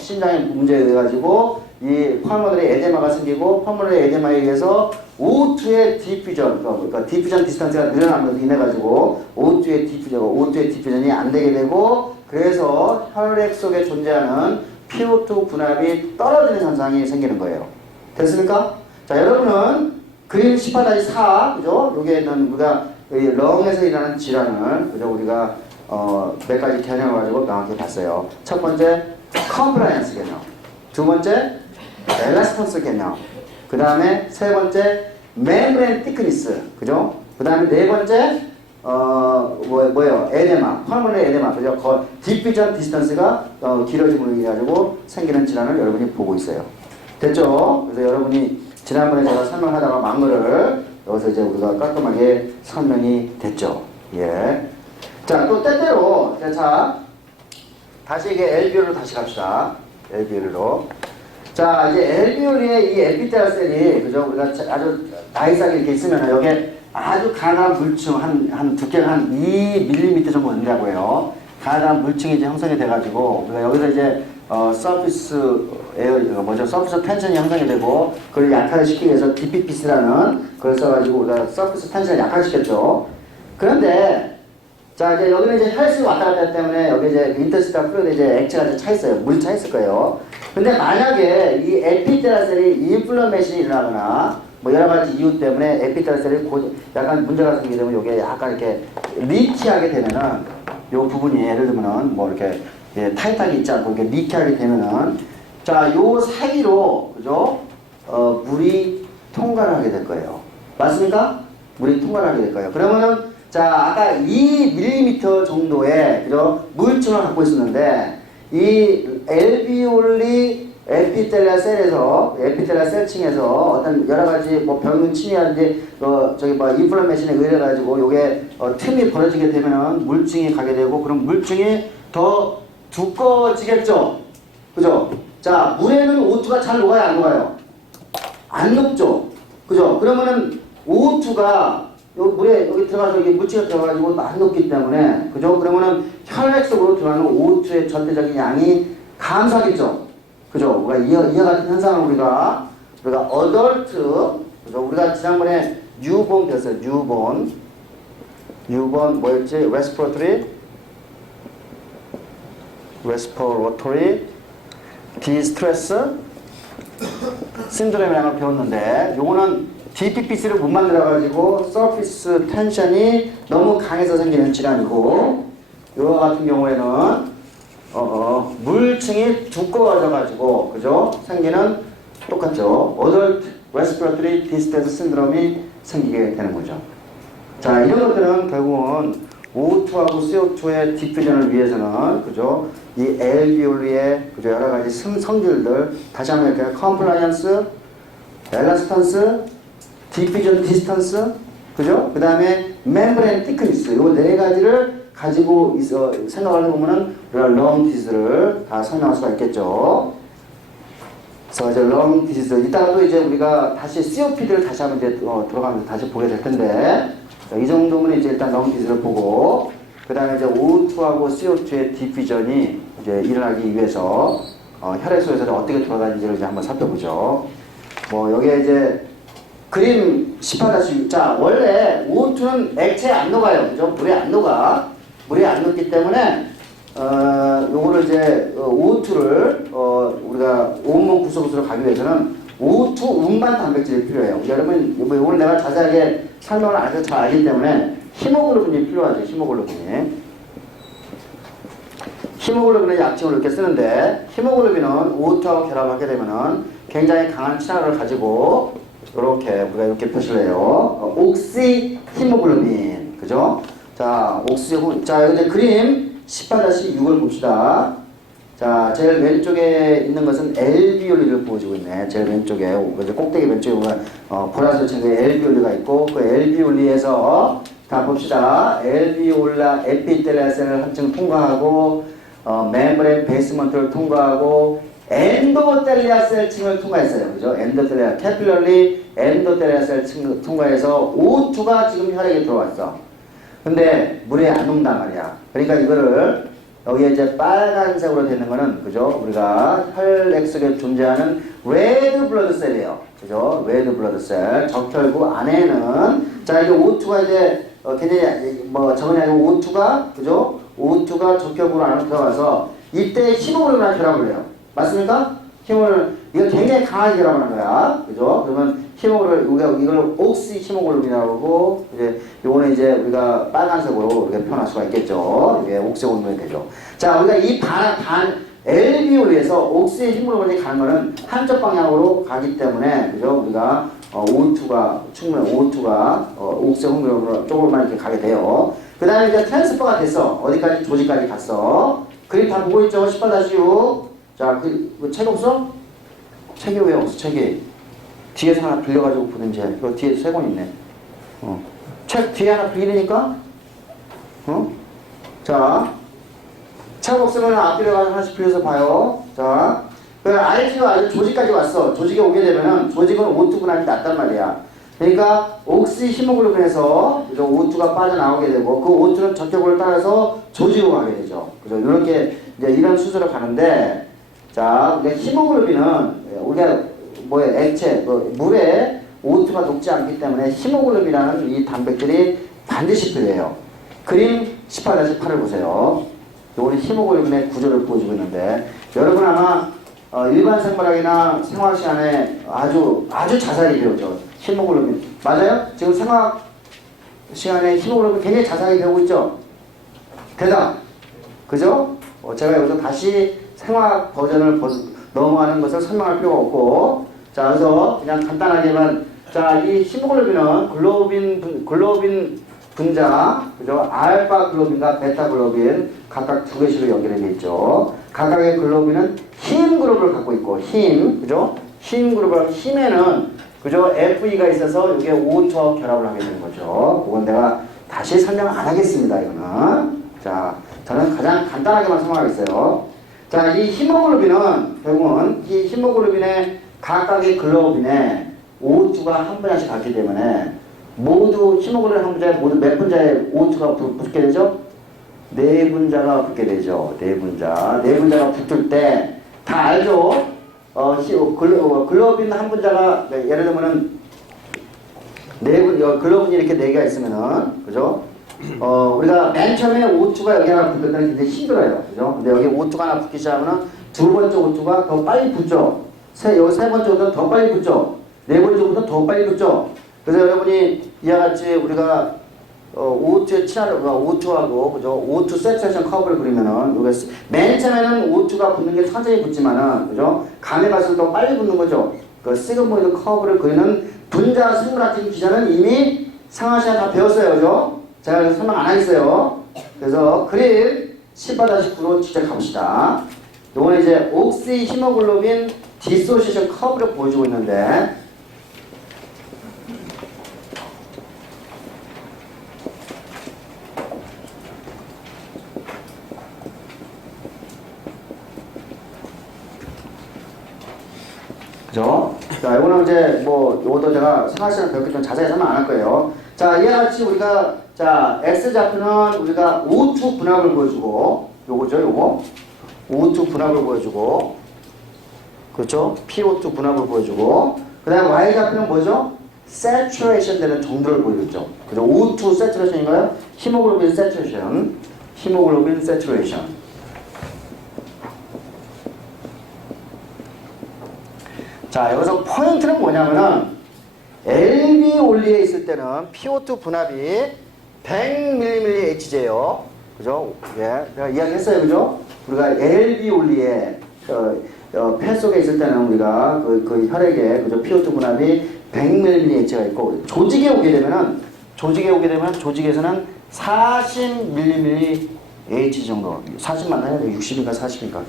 이 펄모널리 에데마가 생기고 펄모널리 에데마에 의해서 O2의 디퓨전, 그러니까 디퓨전 디스턴스가 늘어남으로 인해 가지고 O2의 디퓨전이 안 되게 되고 그래서 혈액 속에 존재하는 PO2 분압이 떨어지는 현상이 생기는 거예요. 됐습니까? 자, 여러분은 그림 18-4, 그죠? 여기에는 우리가 렁에서 일어나는 질환을, 그죠? 우리가 몇 가지 개념을 가지고 명확히 봤어요. 첫 번째, 컴플라이언스 개념. 두 번째, 엘라스턴스 개념. 그 다음에 세 번째, 멤브레인 티크니스. 그죠? 그 다음에 네 번째, 뭐예요? 에데마. 펄모널리 에데마. 그죠? 디퓨전 디스턴스가 길어짐으로 인해 가지고 생기는 질환을 여러분이 보고 있어요. 됐죠? 그래서 여러분이 지난번에 제가 설명하다가 만 거를 여기서 이제 우리가 깔끔하게 설명이 됐죠. 예. 자, 또 때때로, 자, 다시 이게 LBO로 다시 갑시다. LBO로. 자, 이제 LBO의 이 에피텔 셀이, 그죠? 우리가 아주 나이스하게 이렇게 있으면 여기에 아주 가난한 물층, 한 두께가 한 2mm 정도 된다고 해요. 가난한 물층이 이제 형성이 돼가지고, 우리가 여기서 이제, 서피스 서피스 텐션이 형성이 되고, 그걸 약화시키기 위해서 DPPC라는 걸 써가지고, 우리가 서피스 텐션을 약화시켰죠. 그런데, 자, 이제 여기는 이제 혈액이 왔다 갔다 하기 때문에 여기 이제 인터스티셜 플루이드 이제 액체가 이제 차 있어요. 물이 차 있을 거예요. 근데 만약에 이 에피텔셀이 인플러메이션이 일어나거나 뭐 여러 가지 이유 때문에 에피텔셀이 약간 문제가 생기게 되면 이게 약간 이렇게 리키하게 되면은 요 부분이 예를 들면은 뭐 이렇게 타이트하게 있지 않고 이렇게 리키하게 되면은 자, 요 사이로 그죠? 물이 통과를 하게 될 거예요. 맞습니까? 물이 통과를 하게 될 거예요. 그러면은 자, 아까 2mm 정도의 그죠? 물층을 갖고 있었는데 이 엘비올리 에피텔리아 셀에서 에피텔리아 셀층에서 어떤 여러 가지 뭐 병균 침이라든지 저기 뭐 인플라메이션에 의해 가지고 요게 틈이 벌어지게 되면은 물증이 가게 되고 그럼 물증이 더 두꺼워지겠죠. 그죠? 자, 물에는 O2가 잘 녹아요, 안 녹아요? 안 녹죠. 그죠? 그러면은 O2가 물에 여기 들어가서 여기 물질이 들어가지고 안 녹기 때문에 그죠? 그러면은 혈액 속으로 들어가는 O2의 절대적인 양이 감소하겠죠. 그죠? 우리가 이와 같은 현상을 우리가 어덜트 그죠? 우리가 지난번에 뉴본 배웠어요. 뉴본 뭐였지? 레스피레토리 디스트레스 신드롬이라는 걸 배웠는데 요거는 DPPC를 못 만들어가지고 서피스 텐션이 너무 강해서 생기는 질환이고 이와 같은 경우에는 물층이 두꺼워져가지고 그죠? 생기는 똑같죠. Adult Respiratory Distress Syndrome이 생기게 되는 거죠. 자, 이런 것들은 결국은 O2하고 CO2의 디퓨전을 위해서는 그죠? 이 엘비올리의 그죠? 여러 가지 성질들 다시 한번 이렇게 컴플라이언스, 엘라스턴스, 디퓨전 디스턴스, 그죠? 그 다음에 멤브레인 티크니스, 요 네 가지를 가지고 생각을 해보면은 우리가 렁 디지즈를 다 설명할 수가 있겠죠. 그래서 이제 렁 디지즈, 이따가 또 이제 우리가 다시 COPD를 다시 한번 이제 들어가면서 다시 보게 될 텐데, 이 정도면 이제 일단 렁 디지즈를 보고, 그 다음에 이제 O2하고 CO2의 디퓨전이 이제 일어나기 위해서 혈액 속에서 어떻게 돌아다니는지를 이제 한번 살펴보죠. 뭐 여기에 이제 그림 18-6. 자, 원래 O2는 액체에 안 녹아요. 그죠? 물에 안 녹아. 물에 안 녹기 때문에, 요거를 이제, O2를, 우리가 온몸 구석구석으로 가기 위해서는 O2 운반 단백질이 필요해요. 여러분, 요거는 내가 자세하게 설명을 아주 잘 알기 때문에 히모글로빈이 필요하죠. 히모글로빈이. 히모글로빈은 약칭을 이렇게 쓰는데, 히모글로빈은 O2하고 결합하게 되면은 굉장히 강한 친화를 가지고 이렇게 우리가 이렇게 표시를 해요. 옥시 히모글로빈, 그죠? 자, 자, 이제 그림 18-6을 봅시다. 자, 제일 왼쪽에 있는 것은 엘비올리를 보여주고 있네. 제일 왼쪽에 꼭대기 왼쪽에 보면 보라색 층에 엘비올리가 있고 그 엘비올리에서 다 봅시다. 엘비올라 에피텔리아 셀을 한층 통과하고 멤브레인 베이스먼트를 통과하고 엔도텔리아 셀층을 통과했어요. 그죠? 엔도텔리아, 캐필러리 엔도텔리아 셀층을 통과해서 O2가 지금 혈액에 들어왔어. 근데 물에 안 녹는단 말이야. 그러니까 이거를 여기에 이제 빨간색으로 되는 거는, 그죠? 우리가 혈액 속에 존재하는 레드 블러드 셀이에요. 그죠? 레드 블러드 셀. 적혈구 안에는, 자, 이게 O2가 이제, 굉장히, 저건이 아니고 O2가, 그죠? O2가 적혈구 안으로 들어가서, 이때 히모글로빈이랑 결합을 해요. 맞습니까? 이거 굉장히 강하게 결합하는 거야. 그죠? 그러면 우리가 이걸 옥시 히모글로빈이라고 하고, 이제, 요거는 이제 우리가 빨간색으로 이렇게 표현할 수가 있겠죠. 이게 옥시 호르몬이 되죠. 자, 우리가 이 LB를 위해서 옥시 히모글로빈이 가는 거는 한쪽 방향으로 가기 때문에, 그죠? 우리가, O2가, 충분히 O2가, 옥시 히모글로빈 쪽으로만 이렇게 가게 돼요. 그 다음에 이제 트랜스퍼가 됐어. 어디까지? 조직까지 갔어. 그림 다 보고 있죠? 18-6. 자, 책 없어? 책이 왜 없어, 책이? 뒤에서 하나 빌려가지고 보든지. 이거 뒤에 3권 있네. 책 뒤에 하나 빌리니까? 자, 책 없으면 앞뒤로 가서 하나씩 빌려서 봐요. 자, RG가 아주 조직까지 왔어. 조직에 오게 되면은, 조직은 O2 분할이 낮단 말이야. 그러니까, 옥시 히모글로빈에서 O2가 빠져나오게 되고, 그 O2는 적혈구를 따라서 조직으로 가게 되죠. 그죠? 이렇게, 이제 이런 순서로 가는데, 자, 우리가 히모글로빈은 우리가 액체, 물에 O2가 녹지 않기 때문에 히모글로빈이라는 이 단백질이 반드시 필요해요. 그림 18-8을 보세요. 요거는 히모글로빈의 구조를 보여주고 있는데, 여러분 아마 일반 생물학이나 생화학 시간에 아주 자세히 배우죠. 히모글로빈. 맞아요? 지금 생화학 시간에 히모글로빈 굉장히 자세히 배우고 있죠? 대답. 그죠? 제가 여기서 다시 생화학 버전을 넘어가는 것을 설명할 필요가 없고, 자, 그래서 그냥 간단하게만, 자, 이 히모글로빈은 글로빈 분자, 그죠? 알파 글로빈과 베타 글로빈 각각 2개씩으로 연결이 되어 있죠. 각각의 글로빈은 힘 그룹을 갖고 있고, 그죠? 힘 그룹을, 힘에는, 그죠? FE가 있어서 이게 O2와 결합을 하게 되는 거죠. 그건 내가 다시 설명 안 하겠습니다, 이거는. 자, 저는 가장 간단하게만 설명하겠어요. 자, 이 히모글로빈은 결국은 이 히모글로빈의 각각의 글로빈에 O2가 한 분자씩 같기 때문에 모두 히모글로빈 한 분자에 모두 몇 분자에 O2가 붙게 되죠? 4분자가 붙게 되죠. 4분자. 4분자가 붙을 때 다 알죠? 글로빈 한 분자가 예를 들면은 글로빈이 이렇게 4개가 있으면은, 그죠? 우리가 맨 처음에 O2가 여기 하나 붙을 때는 굉장히 힘들어요. 그죠? 근데 여기 O2가 하나 붙기 시작하면 두 번째 O2가 더 빨리 붙죠. 여기 세 번째 O2는 더 빨리 붙죠. 네 번째 O2는 더 빨리 붙죠. 그래서 여러분이 이와 같이 우리가 O2의 O2하고, 그죠? O2 세츄레이션 커브를 그리면은, 맨 처음에는 O2가 붙는 게 천천히 붙지만은, 그죠? 감에 갈수록 더 빨리 붙는 거죠. 그 시그모이드 커브를 그리는 분자 생물학적 기전은 이미 상하 시간 다 배웠어요. 그죠? 제가 그래서 설명 안 하겠어요. 그래서 그림 10-9로 직접 가봅시다. 요거는 이제 옥시 히모글로빈 디소시에이션 커브를 보여주고 있는데, 그죠? 자, 요거는 이제 요것도 제가 생활시간 배웠기 때문에 자세히 설명 안 할 거예요. 자, 이와 같이 우리가, 자, X좌표는 우리가 O2 분합을 보여주고, 요거죠, 요거. O2 분합을 보여주고, 그렇죠? PO2 분합을 보여주고, 그 다음에 Y좌표는 뭐죠? saturation 되는 정도를 보여주죠. 그죠? O2 saturation인가요? 히모글로빈 saturation. 히모글로빈 saturation. 자, 여기서 포인트는 뭐냐면은 LB 온리에 있을 때는 PO2 분합이 100mmHg예요. 그죠? 예, 내가 이야기했어요, 그죠? 우리가 LB 온리에 폐 속에 있을 때는 우리가 그 혈액에, 그죠? PO2 분합이 100mmHg가 있고, 조직에 오게 되면은 조직에서는 40mmH 정도. 40 맞나요? 60인가 40인가?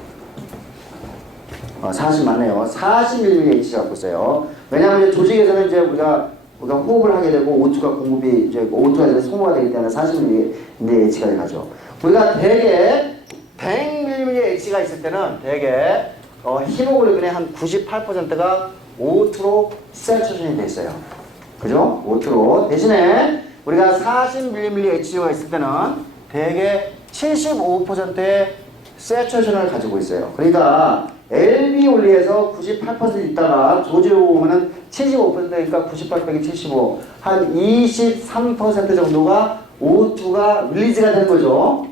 40 맞네요. 40mmHg 갖고 있어요. 왜냐하면 이제 조직에서는 이제 우리가 호흡을 하게 되고 O2가 공급이 이제 O2가 돼서 소모가 되기 때문에 40mmHg가 가죠. 우리가 대개 100mmHg가 있을 때는 대개 히모글로빈의 한 98%가 O2로 세츄레이션이 돼 있어요. 그죠? O2로. 대신에 우리가 40mmHg가 있을 때는 대개 75%의 세츄레이션을 가지고 있어요. 그러니까 LB 온리에서 98% 있다가 조지로 오면은 75%니까 98 빼기 75, 한 23% 정도가 O2가 릴리즈가 되는 거죠.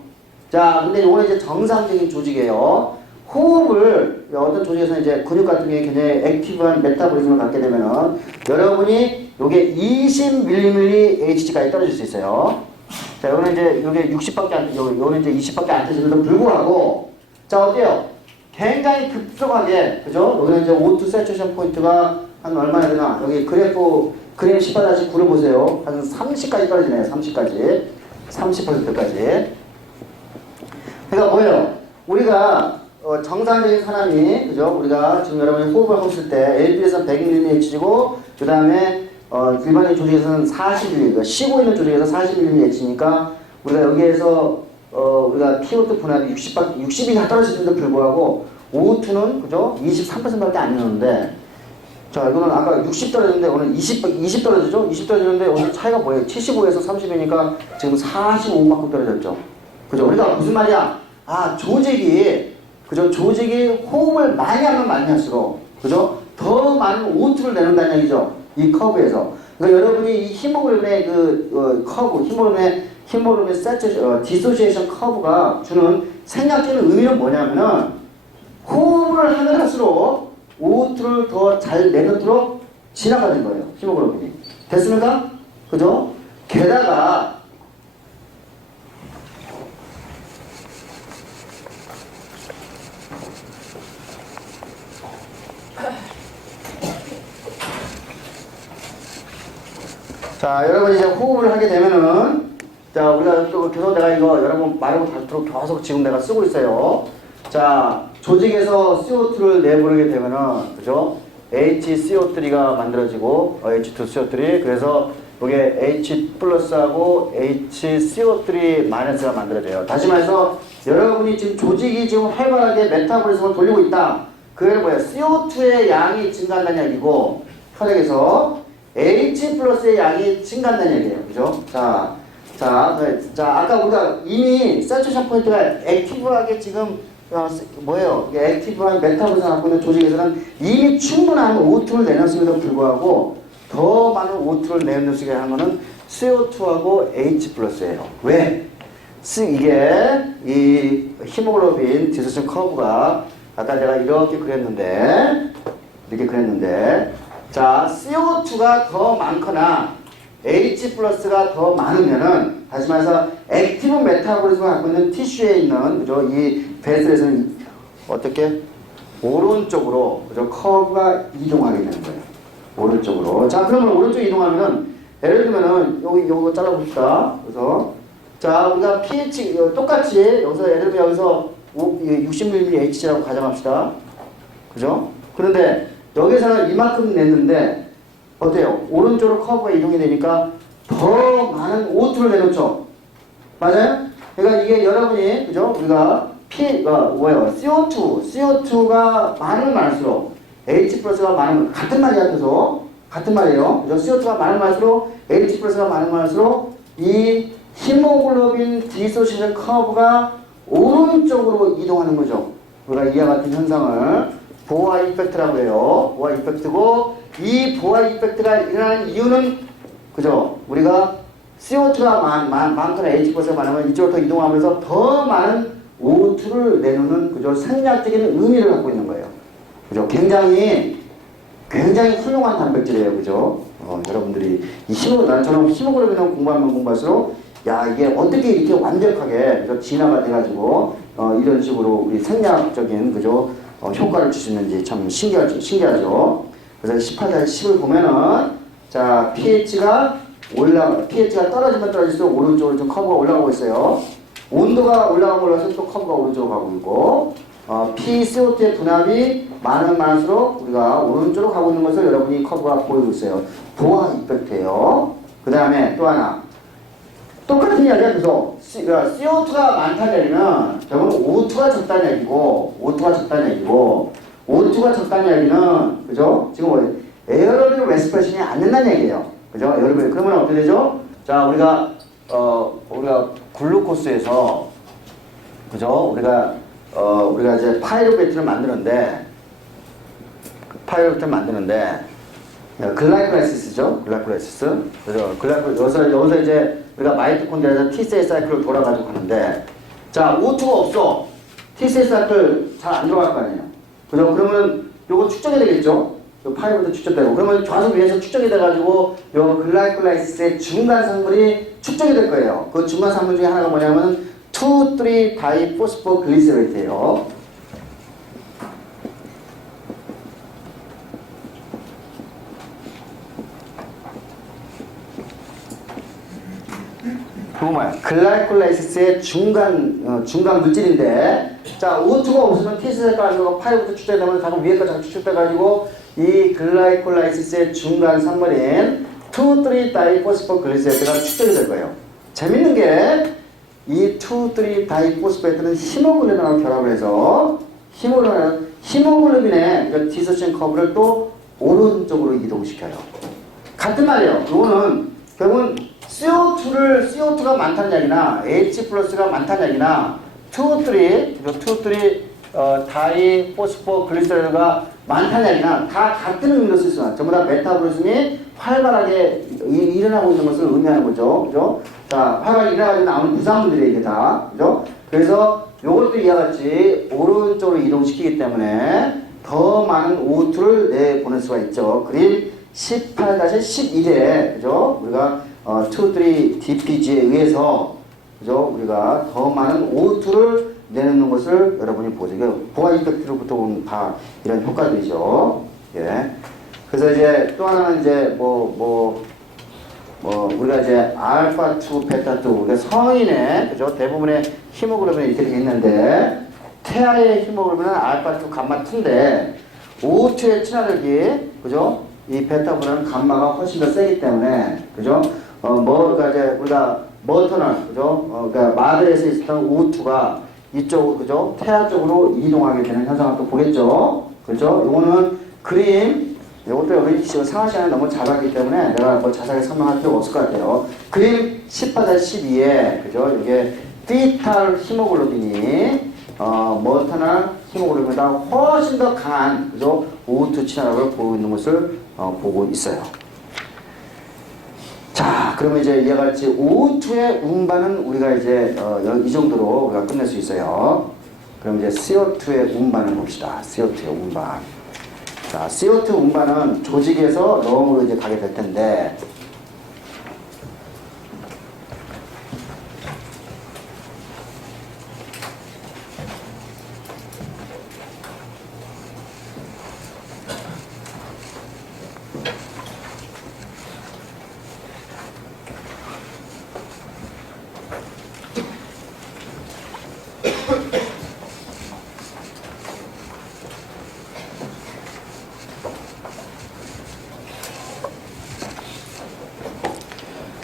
자, 근데 요거는 이제 정상적인 조직이에요. 호흡을 어떤 조직에서 이제 근육 같은 게 굉장히 액티브한 메타볼리즘을 갖게 되면은 여러분이 요게 20mHg까지 떨어질 수 있어요. 자, 요거는 이제 요게 60밖에 안, 요거는 이제 20밖에 안 되는데도 불구하고, 자, 어때요? 굉장히 급속하게, 그죠? 여기는 이제 O2 세츄레이션 포인트가 한 얼마나 되나? 여기 그래프, 그림 18-9를 보세요. 한 30까지 떨어지네요. 30까지. 30%까지. 그러니까 뭐예요? 우리가 정상적인 사람이, 그죠? 우리가 지금 여러분이 호흡을 하고 있을 때 LB에서는 100mmH고 그 다음에 일반적인 조직에서는 40mm, 그러니까 쉬고 있는 조직에서 40mmH니까 우리가 여기에서 우리가 PO2 분압이 60이 다 떨어지는데도 불구하고 O2는 그죠? 23%밖에 안 되는데, 자, 이거는 아까 60 떨어지는데 오늘 20 떨어지죠? 20 떨어지는데 오늘 차이가 뭐예요? 75에서 30이니까 지금 45만큼 떨어졌죠. 그죠? 그러니까 무슨 말이야? 아, 조직이, 그죠? 조직이 호흡을 많이 하면 많이 할수록, 그죠? 더 많은 O2를 내는다는 얘기죠. 이 커브에서. 그러니까 여러분이 이 히모글로빈의 커브, 히모글로빈 디소시에이션 커브가 주는 생략되는 의미는 뭐냐면은 호흡을 하면 할수록 O2를 더 잘 내놓도록 진화가 된 거예요. 히모글로빈이. 됐습니까? 그죠? 게다가 자, 여러분 이제 호흡을 하게 되면은, 자, 우리가 또 계속 내가 이거 여러분 말하고 닳도록 계속 지금 내가 쓰고 있어요. 자, 조직에서 CO2를 내보내게 되면은, 그죠? HCO3가 만들어지고, H2CO3. 그래서 이게 H 플러스하고 HCO3 마이너스가 만들어져요. 다시 말해서 여러분이 지금 조직이 지금 활발하게 메타볼리즘을 돌리고 있다. 그게 뭐야? CO2의 양이 증가한다는 얘기고, 혈액에서 H 플러스의 양이 증가한다는 얘기예요. 그죠? 자, 아까 우리가 이미 세츄레이션 포인트가 액티브하게 지금, 뭐예요? 액티브한 메타볼리즘을 갖고 있는 조직에서는 이미 충분한 O2를 내놨음에도 불구하고 더 많은 O2를 내놓을 수 있게 하면은 CO2하고 H 플러스예요. 왜? 이게 이 히모글로빈 디소시에이션 커브가 아까 내가 이렇게 그렸는데, 자, CO2가 더 많거나 H 플러스가 더 많으면은, 다시 말해서 액티브 메타볼리즘을 갖고 있는 티슈에 있는, 그죠? 이 베슬에서는 어떻게? 오른쪽으로, 그죠? 커브가 이동하게 되는 거예요. 오른쪽으로. 자, 그러면 오른쪽 이동하면은, 예를 들면은, 요거 잘라봅시다. 그래서, 자, 우리가 pH, 똑같이, 여기서, 예를 들면 여기서 60mmHg라고 가정합시다. 그죠? 그런데, 여기서는 이만큼 냈는데 어때요? 오른쪽으로 커브가 이동이 되니까 더 많은 O2를 내놓죠. 맞아요? 그러니까 이게 여러분이, 그죠? 우리가 CO2가 많으면 많을수록 H 플러스가 많으면 같은 말이야. 그래서 같은 말이에요. 그죠? CO2가 많으면 많을수록 H 플러스가 많으면 많을수록 이 히모글로빈 디소시에이션 커브가 오른쪽으로 이동하는 거죠. 우리가 이와 같은 현상을 보아 이펙트라고 해요. 보아 이펙트고, 이 보아 이펙트가 일어나는 이유는, 그죠? 우리가 CO2가 많거나 H 플러스가 많으면 이쪽으로 더 이동하면서 더 많은 O2를 내놓는, 그죠? 생략적인 의미를 갖고 있는 거예요. 그죠? 굉장히 훌륭한 단백질이에요. 그죠? 여러분들이 나처럼 히모글로빈을 공부하면 공부할수록, 야, 이게 어떻게 이렇게 완벽하게, 그죠? 진화가 돼가지고, 이런 식으로 우리 생략적인, 그죠? 효과를 줄 수 있는지 참 신기하죠. 그래서 18-10을 보면은, 자, pH가 떨어지면 떨어질수록 오른쪽으로 좀 커브가 올라가고 있어요. 온도가 올라가면 또 커브가 오른쪽으로 가고 있고, PCO2의 분압이 많으면 많을수록 우리가 오른쪽으로 가고 있는 것을 여러분이 커브가 보이고 있어요. 보아 이펙트예요. 그 다음에 또 하나. 똑같은 이야기야. 그래서 CO2가 많다는 얘기는 결국은 O2가 적다는 얘기고, O2가 적다는 얘기는, 그죠? 지금 뭐 에어로빅 레스피레이션이 안 된다는 얘기예요. 그죠? 에어로빅. 그러면 어떻게 되죠? 자, 우리가 우리가 글루코스에서 그죠? 우리가 이제 파이루베트를 만드는데 글라이콜라이시스죠? 글라이콜라이시스. 그죠? 여기서 이제 우리가 마이토콘드리아에서 T셀 사이클을 돌아가지고 하는데, 자, O2가 없어. T셀 사이클 잘 안 들어갈 거 아니에요. 그죠? 그러면 요거 축적이 되겠죠? 요 파이브도 축적되고. 그러면 좌석 위에서 축적이 돼가지고 요 글라이콜라이시스의 중간 산물이 축적이 될 거예요. 그 중간 산물 중에 하나가 뭐냐면 2, 3 다이포스포글리세레이트예요. 그거 뭐야? 글라이콜라이시스의 중간 물질인데, 자, O2가 없으면 T셀과 아니고 파이브도 축적되면 자꾸 위에까지 축적돼가지고 이 글라이콜라이시스의 중간 산물인 2, 3 다이포스포글리세레이트가 축적이 될 거예요. 재밌는 게 이 2, 3 다이포스페트는 히모글로빈하고 결합을 해서 히모글로빈의 디소시에이션 커브를 또 오른쪽으로 이동시켜요. 같은 말이에요. 이거는 결국은 CO2가 많다는 이야기나 H 플러스가 많다는 이야기나 2, 3 다이포스포글리세롤가 많다는 이야기나 다 같은 의미로 쓸 수 있어요. 전부 다 메타볼리즘이 활발하게 일어나고 있는 것을 의미하는 거죠. 그죠? 자, 활발하게 일어나가지고 나오는 부산물들이 이게 다. 그죠? 그래서 요것도 이와 같이 오른쪽으로 이동시키기 때문에 더 많은 O2를 내보낼 수가 있죠. 그림 18-11에, 그죠? 우리가 2, 3 DPG에 의해서, 그죠? 우리가 더 많은 O2를 내놓는 것을 여러분이 보시고, 보아 이펙트로부터 온 다 이런 효과들이죠. 예. 그래서 이제 또 하나는 이제 우리가 이제 알파2, 베타2, 우리가 성인의, 그죠? 대부분의 히모글로빈이 이렇게 되어 있는데, 태아의 히모글로빈은 알파2, 감마2인데, O2의 친화력이, 그죠? 이 베타보다는 감마가 훨씬 더 세기 때문에, 그죠? 우리가 이제, 머터널, 그죠? 그러니까 마들에서 있었던 O2가 이쪽으로, 그죠? 태아 쪽으로 이동하게 되는 현상을 또 보겠죠? 그죠? 요거는 그림, 이것도 여기 상하 시간에 너무 작았기 때문에 내가 뭐 자세하게 설명할 필요가 없을 것 같아요. 그림 18-12에, 그죠? 이게 피탈 히모글로빈이, 머터널 히모글로빈보다 훨씬 더 강한, 그죠? O2 친화력을 보이고 있는 것을 보고 있어요. 자, 그러면 이제 이와 같이 O2의 운반은 우리가 이제 이 정도로 우리가 끝낼 수 있어요. 그럼 이제 CO2의 운반을 봅시다. CO2의 운반. 자, CO2 운반은 조직에서 럼으로 이제 가게 될 텐데,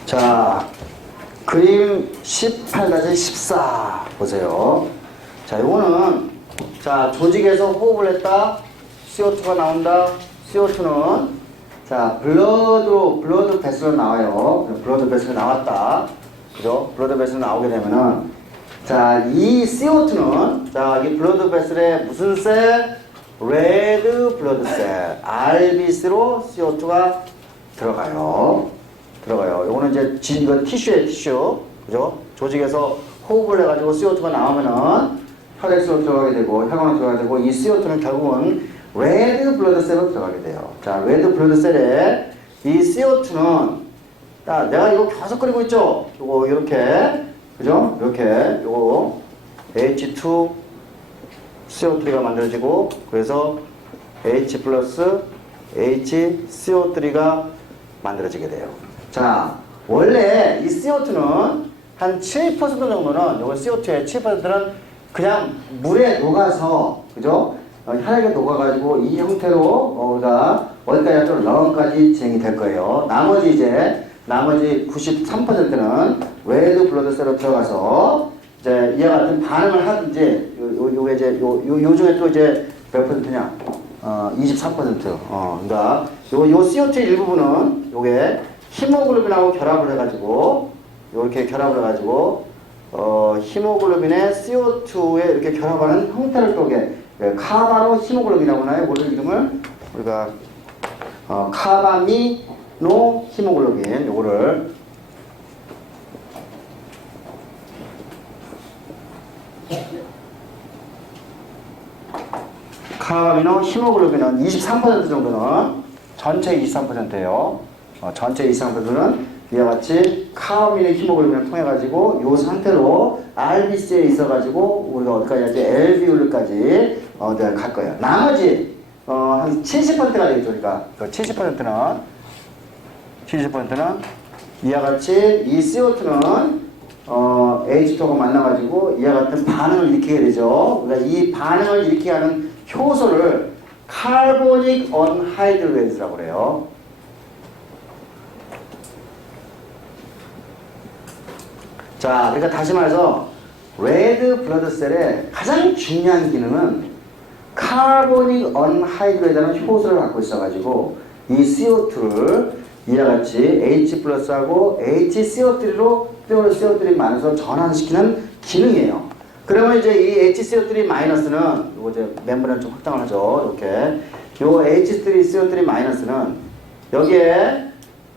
자, 그림 18-14 보세요. 자, 요거는, 자, 조직에서 호흡을 했다. CO2가 나온다. CO2는, 자, 블러드 베슬로 나와요. 블러드 베슬로 나왔다. 그죠? 블러드 베슬로 나오게 되면은, 자, 이 CO2는, 자, 이 블러드 베슬의 무슨 셀? 레드 블러드 셀. RBC로 CO2가 들어가요. 요거는 이제 이거 티슈예요, 티슈. 그죠? 조직에서 호흡을 해가지고 CO2가 나오면은 혈액으로 들어가게 되고, 혈관으로 들어가게 되고, 이 CO2는 결국은 레드 블러드 셀로 들어가게 돼요. 자, 레드 블러드 셀에 이 CO2는, 자, 내가 이거 계속 그리고 있죠? 요거, 이렇게. 그죠? 이렇게. 요거, H2 CO3가 만들어지고, 그래서 H 플러스 HCO3가 만들어지게 돼요. 자, 원래 이 CO2는 한 7% 정도는, 요거 CO2의 7%는 그냥 물에 녹아서, 그죠? 혈액에 녹아가지고 이 형태로 우리가 어디까지 하죠? 럼까지 진행이 될 거예요. 나머지 93%는 레드 블러드셀로 들어가서 이제 이와 같은 반응을 하든지, 요게 이제 요 중에 또 이제 몇 퍼센트냐? 23%. 그러니까 요 CO2의 일부분은 요게 히모글로빈하고 결합을 해가지고, 이렇게 결합을 해가지고 히모글로빈의 CO2에 이렇게 결합하는 형태를 또게 카바노 히모글로빈이라고 하나요? 오늘 이름을 우리가 카바미노 히모글로빈 요거를 카바미노 히모글로빈은 23% 정도는 전체 23%예요. 전체 23%는 이와 같이 카바미노 히모글로빈을 통해 가지고 요 상태로 RBC에 있어 가지고 우리가 어디까지 하지? LV율까지 갈 거예요. 나머지 한 70%가 되겠죠. 그러니까 70%는 이와 같이 이 CO2는 H2가 만나가지고 이와 같은 반응을 일으키게 되죠. 그러니까 이 반응을 일으키게 하는 효소를 카보닉 언하이드레이드라고 그래요. 자, 그러니까 다시 말해서 레드 블러드셀의 가장 중요한 기능은 카보닉 언하이드레이드라는 효소를 갖고 있어가지고 이 CO2를 이와 같이 H 플러스하고 HCO3로 CO3 마이너스로 전환시키는 기능이에요. 그러면 이제 이 HCO3 마이너스는 요거 이제 멤버를 좀 확장을 하죠. 이렇게 요 H3CO3 마이너스는 여기에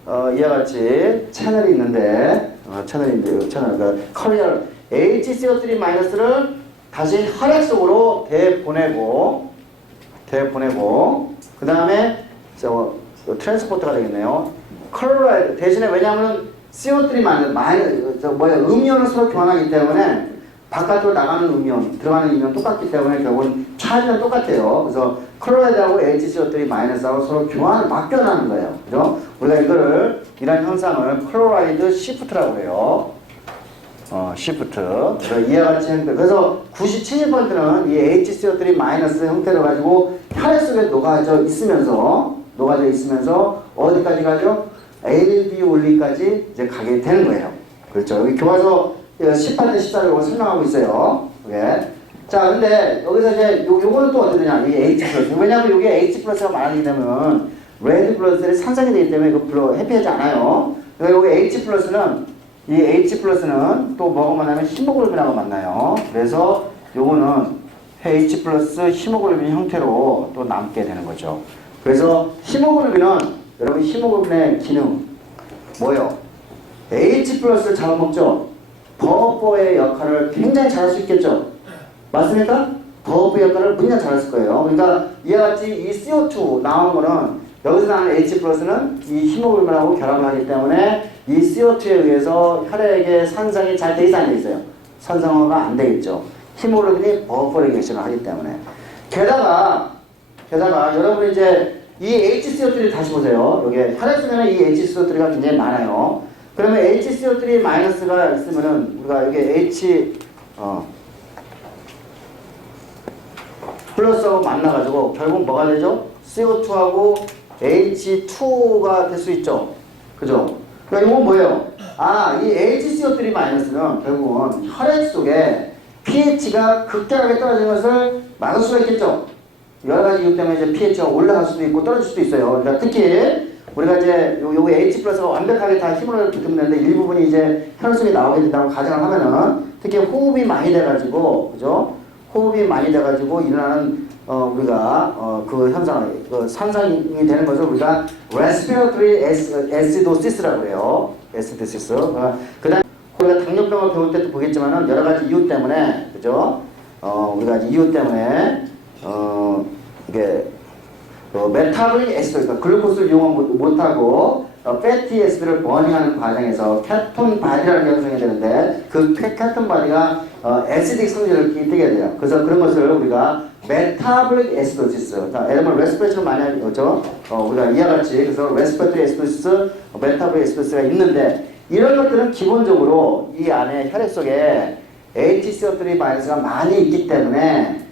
이와 같이 채널이 있는데 그러니까 커리어 HCO3 마이너스를 다시 혈액 속으로 대보내고 그 다음에 트랜스포터가 되겠네요. 클로라이드 대신에 왜냐하면 CO3 음이온을 서로 교환하기 때문에 바깥으로 나가는 음이온, 들어가는 음이온 똑같기 때문에 결국은 차지는 똑같아요. 그래서 클로라이드하고 HCO3 마이너스하고 서로 교환을 맡겨나는 거예요. 그죠? 우리가 이런 현상을 클로라이드 시프트라고 해요. 시프트. 이와 같이 그래서 97%는 이 HCO3 마이너스 형태로 가지고 혈액 속에 녹아져 있으면서 어디까지 가죠? 알비올리까지 이제 가게 되는 거예요. 그렇죠. 여기 교과서 18대 14를 설명하고 있어요. 오케이. 자, 근데 여기서 이제 요거는 또 어떻게 되냐? 이게 H 플러스. 왜냐면 이게 H 플러스가 많이 되면 레드 블러드셀이 산성이 되기 때문에 이거 별로 해피하지 않아요. 그러니까 여기 H 플러스는 이 H 플러스는 또 뭐가 만나면 히모글로빈하고 만나요. 그래서 요거는 H 플러스 히모글로빈 형태로 또 남게 되는 거죠. 그래서 히모글로빈은 여러분 히모글로빈의 기능 뭐예요? H 플러스를 잡아먹죠. 버퍼의 역할을 굉장히 잘할 수 있겠죠. 맞습니까? 버퍼의 역할을 굉장히 잘했을 거예요. 그러니까 이와 같이 이 CO2 나오는 거는 여기서 나오는 H 플러스는 이 히모글로빈하고 결합을 하기 때문에 이 CO2에 의해서 혈액의 산성이 잘 돼 있어 안 돼 있어요? 산성화가 안 되겠죠. 히모글로빈이 버퍼 레귤레이션을 하기 때문에. 게다가 여러분이 이제 이 HCO3 다시 보세요. 여기 혈액 속에는 이 HCO3가 굉장히 많아요. 그러면 HCO3 마이너스가 있으면은 우리가 여기 H 플러스하고 만나가지고 결국 뭐가 되죠? CO2하고 H2가 될 수 있죠. 그죠? 그러니까 이건 뭐예요? 이 HCO3 마이너스는 결국은 혈액 속에 pH가 극단하게 떨어지는 것을 막을 수가 있겠죠. 여러 가지 이유 때문에 이제 pH가 올라갈 수도 있고 떨어질 수도 있어요. 그러니까 특히 우리가 이제 요거 H 플러스가 완벽하게 다 힘으로 붙으면 되는데 일부분이 이제 혈액 속에 나오게 된다고 가정을 하면은 특히 호흡이 많이 돼가지고 그죠? 호흡이 많이 돼가지고 일어나는 그 현상, 산성이 되는 것을 우리가 respiratory acidosis라고 해요. acidosis. 그다음 우리가 당뇨병을 배울 때도 보겠지만은 여러 가지 이유 때문에 그죠? 우리가 이유 때문에 이게 메타볼릭 애시드, 그러니까 글루코스를 이용 못하고 패티 애시드를 버닝하는 과정에서 케톤 바디라는 게 형성이 되는데 그 케톤 바디가 애시딕 성질을 띠게 돼요. 그래서 그런 것을 우리가 메타볼릭 애시도시스, 그러니까 에르멀 레스피레이션을 많이 하는 거죠. 우리가 이와 같이 그래서 레스피레이터리 애시도시스, 메타볼릭 애시도시스가 있는데 이런 것들은 기본적으로 이 안에 혈액 속에 HCO3-가 많이 있기 때문에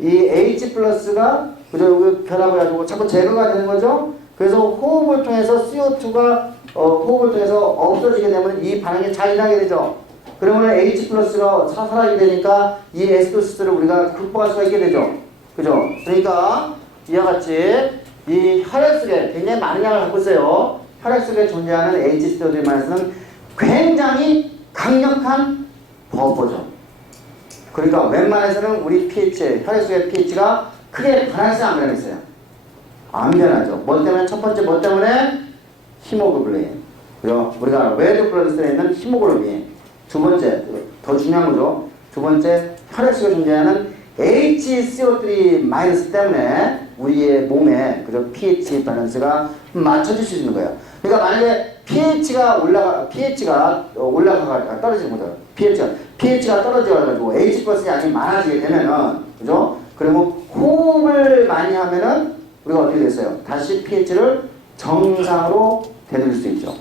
이 H 플러스가 그죠? 여기 결합을 해가지고 자꾸 제거가 되는 거죠? 그래서 호흡을 통해서 CO2가 호흡을 통해서 없어지게 되면 이 반응이 잘 일어나게 되죠. 그러면 H 플러스가 사라지게 되니까 이 에스도시스를 우리가 극복할 수가 있게 되죠. 그죠? 그러니까 이와 같이 이 혈액 속에 굉장히 많은 양을 갖고 있어요. 혈액 속에 존재하는 HCO3-는 굉장히 강력한 버퍼죠. 그러니까 웬만해서는 우리 pH, 혈액 속의 pH가 크게 변하지 안 변했어요. 안 변하죠. 뭐 때문에? 첫 번째 뭐 때문에? 히모글로빈. 그죠? 우리가 레드 블러드셀에 있는 히모글로빈. 두 번째, 더 중요한 거죠. 두 번째, 혈액 속에 존재하는 HCO3- 때문에 우리의 몸에 그죠? pH 밸런스가 맞춰질 수 있는 거예요. 그러니까 만약에 pH가 올라가가 떨어지는 거죠. pH가 떨어져가지고 H 플러스 양이 많아지게 되면은 그죠? 그러면 호흡을 많이 하면은 우리가 어떻게 됐어요? 다시 pH를 정상으로 되돌릴 수 있죠.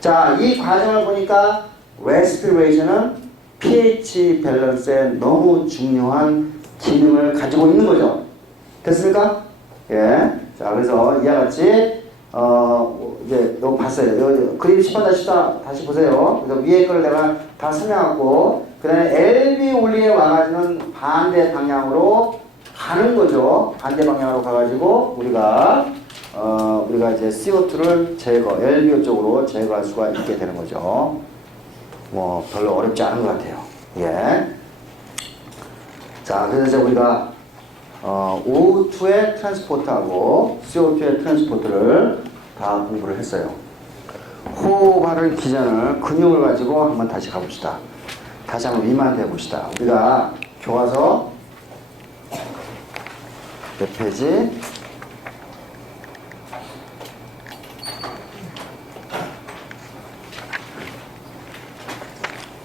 자, 이 과정을 보니까 respiration은 pH 밸런스에 너무 중요한 기능을 가지고 있는 거죠. 됐습니까? 예. 자, 그래서 이와 같이 이제 너 봤어요. 여기 그림 10번 다시 보세요. 그래서 위에 거를 내가 다 설명하고 그 다음에 LB올리에 와가지고는 반대 방향으로 가는 거죠. 반대 방향으로 가가지고 우리가 이제 CO2를 LBO 쪽으로 제거할 수가 있게 되는 거죠. 뭐 별로 어렵지 않은 것 같아요. 예. 자, 그래서 이제 우리가 O2의 트랜스포트하고 CO2의 트랜스포트를 다 공부를 했어요. 호흡하는 기전을 근육을 가지고 한번 다시 가봅시다. 다시 한번 리마인드 해봅시다. 우리가 교과서 몇 페이지?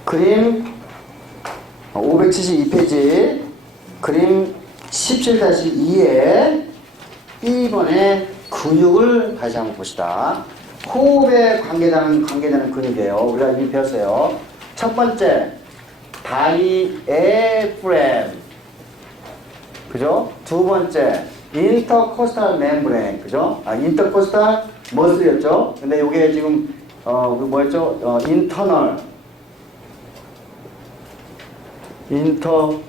그림 572페이지 그림 17-2에 2번의 근육을 다시 한번 봅시다. 호흡에 관계되는 근육이에요. 우리가 이미 배웠어요. 첫 번째, 다이에프렘. 그죠? 두 번째, 인터코스탈 멤브레인. 그죠? 인터코스탈 머슬이었죠? 근데 이게 지금, 뭐였죠? 인터코스탈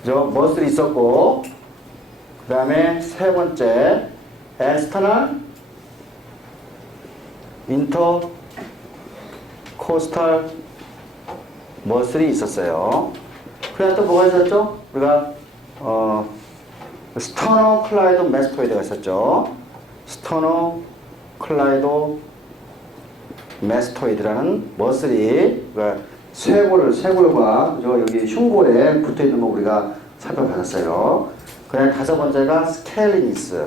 그죠? 머슬이 있었고 그 다음에 세 번째 엑스터널 인터코스탈 머슬이 있었어요. 그다음 또 뭐가 있었죠? 우리가 스터노클라이도 메스토이드가 있었죠. 스터노클라이도 메스토이드라는 머슬이 그러니까 쇄골과 그죠? 여기 흉골에 붙어 있는 거 우리가 살펴봤었어요. 그다음 다섯 번째가 스켈리니스.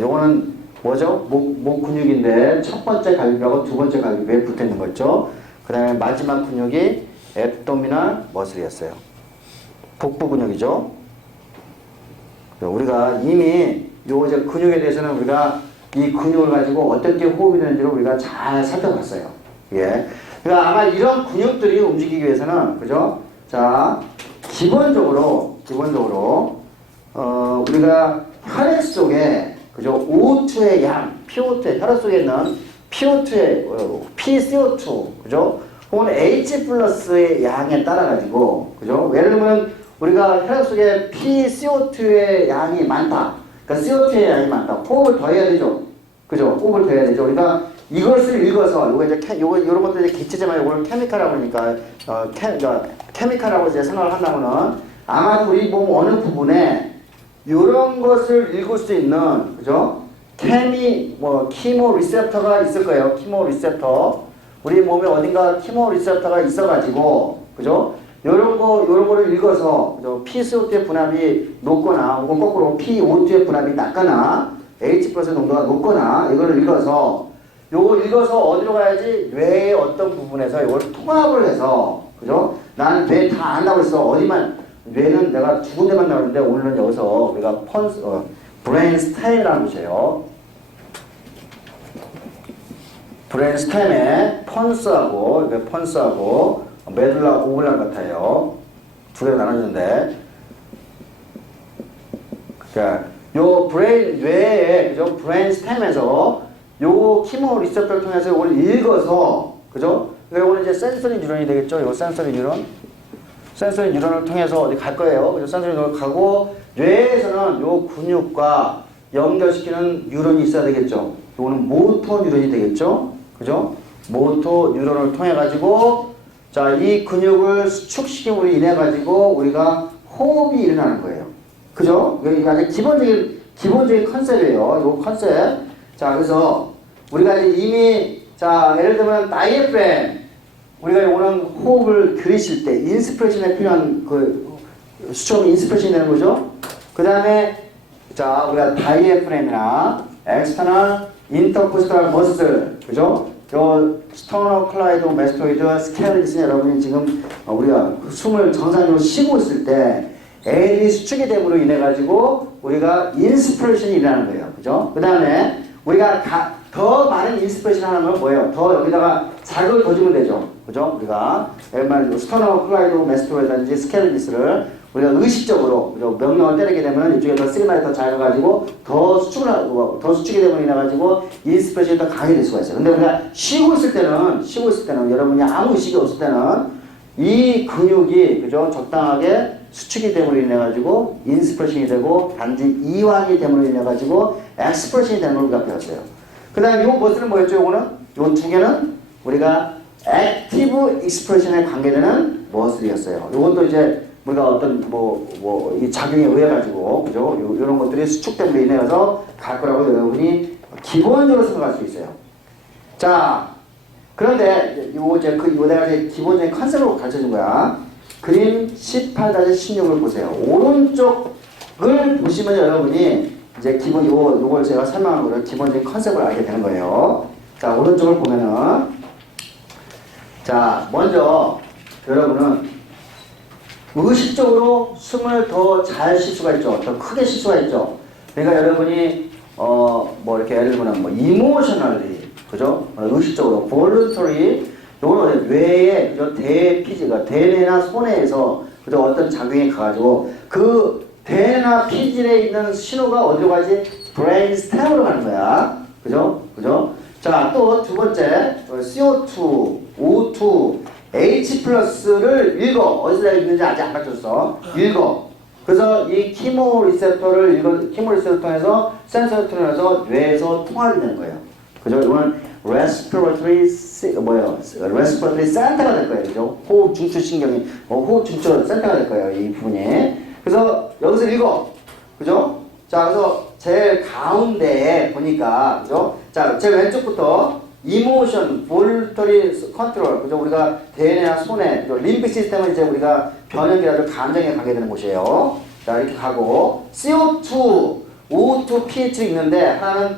요거는 뭐죠? 목 근육인데 첫 번째 갈비뼈하고 두 번째 갈비뼈에 붙어 있는 거죠. 그다음에 마지막 근육이 앱도미널 머슬이었어요. 복부 근육이죠. 우리가 이미 요 이제 근육에 대해서는 우리가 이 근육을 가지고 어떻게 호흡이 되는지를 우리가 잘 살펴봤어요. 예. 그러니까 아마 이런 근육들이 움직이기 위해서는, 그죠? 자, 기본적으로, 우리가 혈액 속에, 그죠? O2의 양, PO2의, 혈액 속에 있는 PO2의, PCO2, 그죠? 혹은 H 플러스의 양에 따라가지고, 그죠? 예를 들면, 우리가 혈액 속에 PCO2의 양이 많다. 그러니까 CO2의 양이 많다. 호흡을 더 해야 되죠. 그죠? 호흡을 더 해야 되죠. 그러니까 이것을 읽어서, 요런 것들 이제 기체지만 요걸 케미칼이라고 그러니까, 케미칼이라고 이제 생각을 한다면은 아마 우리 몸 어느 부분에 요런 것을 읽을 수 있는, 그죠? 키모 리셉터가 있을 거예요. 키모 리셉터. 우리 몸에 어딘가 키모 리셉터가 있어가지고, 그죠? 요런 거를 읽어서, 그죠? PCO2의 분압이 높거나, 혹은 거꾸로 PO2의 분압이 낮거나, H 플러스 농도가 높거나, 이걸 읽어서, 요거 읽어서 어디로 가야지? 뇌의 어떤 부분에서 이걸 통합을 해서, 그죠? 나는 뇌 다 안다고 했어. 어디만, 뇌는 내가 두 군데만 나오는데, 오늘은 여기서 우리가 브레인 스템이라는 곳이에요. 브레인 스템에 펀스하고, 메둘라 오블랑 같아요. 두 개로 나눠지는데. 그러니까, 요 뇌의, 그죠? 브레인 스템에서 요 키모 리셉터를 통해서 이걸 읽어서, 그죠? 그러니까 이거는 이제 센서리 뉴런이 되겠죠? 요 센서리 뉴런을 통해서 어디 갈 거예요. 그죠? 센서리 뉴런을 가고, 뇌에서는 요 근육과 연결시키는 뉴런이 있어야 되겠죠. 이거는 모터 뉴런이 되겠죠. 그죠? 모터 뉴런을 통해 가지고 자, 이 근육을 수축시킴으로 인해 가지고 우리가 호흡이 일어나는 거예요. 그죠? 이게 아주 기본적인 컨셉이에요. 이 컨셉. 자, 그래서 우리가 이미 자, 예를 들면 다이애프램 우리가 요거는 호흡을 들이쉴 때 인스피레이션에 필요한 그 수축하면 인스피레이션이 되는 거죠. 그 다음에 자, 우리가 다이애프램이나 엑스터널 인터코스탈 머슬, 그죠? 요 스토너클라이드, 메스토이드, 스켈리스 여러분이 지금 우리가 숨을 정상적으로 쉬고 있을 때 에일이 수축이 됨으로 인해 가지고 우리가 인스피레이션이 일어나는 거예요. 그죠? 그 다음에 우리가 더 많은 인스피레이션 하는 건 뭐예요? 더 여기다가 자극을 더 주면 되죠. 그죠? 우리가 예를 들면 스토너클라이드, 메스토이드든지 스켈리스를 우리가 의식적으로 명령을 때리게 되면 이쪽에 더 시그널이 더 작아가지고 더 수축이 되면 인해가지고 인스피레이션이 더 강해질 수가 있어요. 근데 우리가 쉬고 있을 때는 여러분이 아무 의식이 없을 때는 이 근육이 그죠 적당하게 수축이 됨으로 인해가지고 인스피레이션이 되고 단지 이완이 됨으로 인해가지고 엑스프레션이 되는 걸 우리가 배웠어요. 그 다음에 요 머슬은 뭐였죠? 요거는 요 두 개는 우리가 액티브 익스프레션에 관계되는 머슬이었어요. 요것도 이제 우리가 어떤 이 작용에 의해 가지고 그죠? 요런 것들이 수축됨으로 인해서 갈 거라고 여러분이 기본적으로 생각할 수 있어요. 자, 그런데 이거 내가 이제 기본적인 컨셉으로 가르쳐 준 거야. 그림 18-16을 보세요. 오른쪽을 보시면 여러분이 이제 요걸 제가 설명한 거를 기본적인 컨셉을 알게 되는 거예요. 자, 오른쪽을 보면은 자, 먼저 여러분은 의식적으로 숨을 더 잘 쉴 수가 있죠. 더 크게 쉴 수가 있죠. 그러니까 여러분이 이렇게 예를 들면 이모셔널리 그죠? 의식적으로 볼런터리 요거는 뇌의 대뇌나 손해에서 그죠? 어떤 작용이 가가지고 그 대뇌나 피질에 있는 신호가 어디로 가지? 브레인 스템으로 가는 거야. 그죠? 자, 또 두 번째 CO2, O2 H+를 읽어. 어디서 읽는지 아직 안 가르쳤어. 읽어. 그래서 이 키모 리셉터를 통해서 센서를 통해서 뇌에서 통합이 되는 거예요. 그죠? 이거는 respiratory 센터가 될 거예요. 그죠? 호흡 중추 신경이, 호흡 중추 센터가 될 거예요. 이 부분이. 그래서 여기서 읽어. 그죠? 자, 그래서 제일 가운데에 보니까, 그죠? 자, 제 왼쪽부터 이모션, 볼터리 컨트롤, 그죠? 우리가 대뇌나 손해, 림픽 시스템은 이제 우리가 변형이라도 감정에 가게 되는 곳이에요. 자, 이렇게 가고, CO2, O2, pH를 읽는데, 하나는,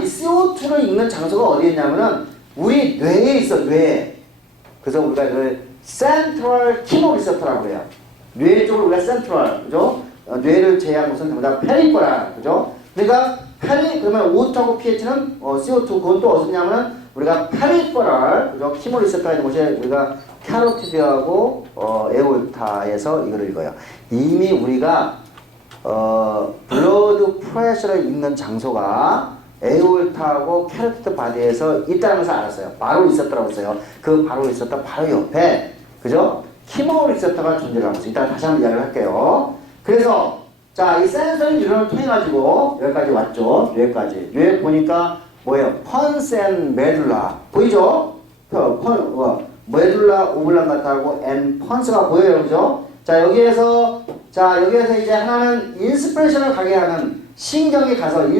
이 CO2를 읽는 장소가 어디에 있냐면은, 우리 뇌에 있어, 뇌에. 그래서 우리가 그, 센트럴 키모리셉터라고 해요. 뇌 쪽으로 우리가 센트럴, 그죠? 뇌를 제외한 곳은 전부 다 페리퍼럴, 그죠? 그러니까, 그러면 O2하고 pH는 CO2 그건 또 어디냐면은 우리가 페리퍼럴 그죠? 키모리셉터가 있는 곳에 우리가 캐로티드하고 에올타에서 이거를 읽어요. 이미 우리가 블러드 프레셔를 읽는 장소가 에올타하고 캐로티드 바디에서 있다는 것을 알았어요. 바로 있었더라고 했어요. 그 바로 있었다 바로 옆에 그죠? 키모리셉터가 존재를 하고 있어요. 이따가 다시 한번 이야기를 할게요. 그래서 자, 이 센서리 뉴런을 통해 가지고 여기까지 왔죠. 여기까지. 여기 보니까 뭐예요? 펀스 앤 메둘라 보이죠? 메둘라 오블랑가타하고 앤 펀스가 보여요, 그죠? 자, 여기에서 이제 하나는 인스피레이션을 가게 하는 신경이 가서 근데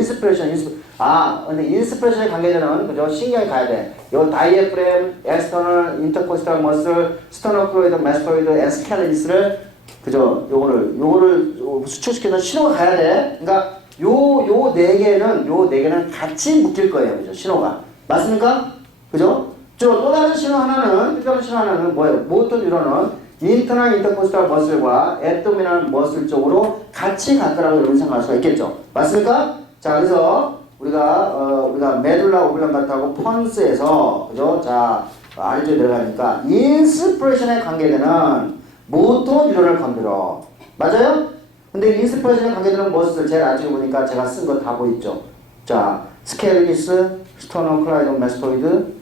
인스피레이션에 관계되는 그죠? 신경이 가야 돼. 요 다이애프램, 엑스터널, 인터코스탈 머슬, 스토너클로이드, 메스토이드, 앤 스켈리스를 그죠? 요거를 수축시키는 신호가 가야 돼. 그러니까 요 네 개는 같이 묶일 거예요. 그죠? 신호가. 맞습니까? 그죠? 또 다른 신호 하나는 뭐예요? 모터 뉴런은 인터널 인터코스탈 머슬과 앱도미널 머슬 쪽으로 같이 갈 거라고 여러분 생각할 수가 있겠죠. 맞습니까? 자, 그래서 우리가 메둘라 오블랑가타하고 펀스에서 그죠? 자, 아래쪽에 내려가니까 인스피레이션에 관계되는 모터 뉴런을 건드려. 맞아요? 근데 인스피레이션에 관계되는 머슬 제일 아래쪽에 보니까 제가 쓴 거 다 보이죠? 자, 스켈리스, 스토너클라이드, 메스토이드,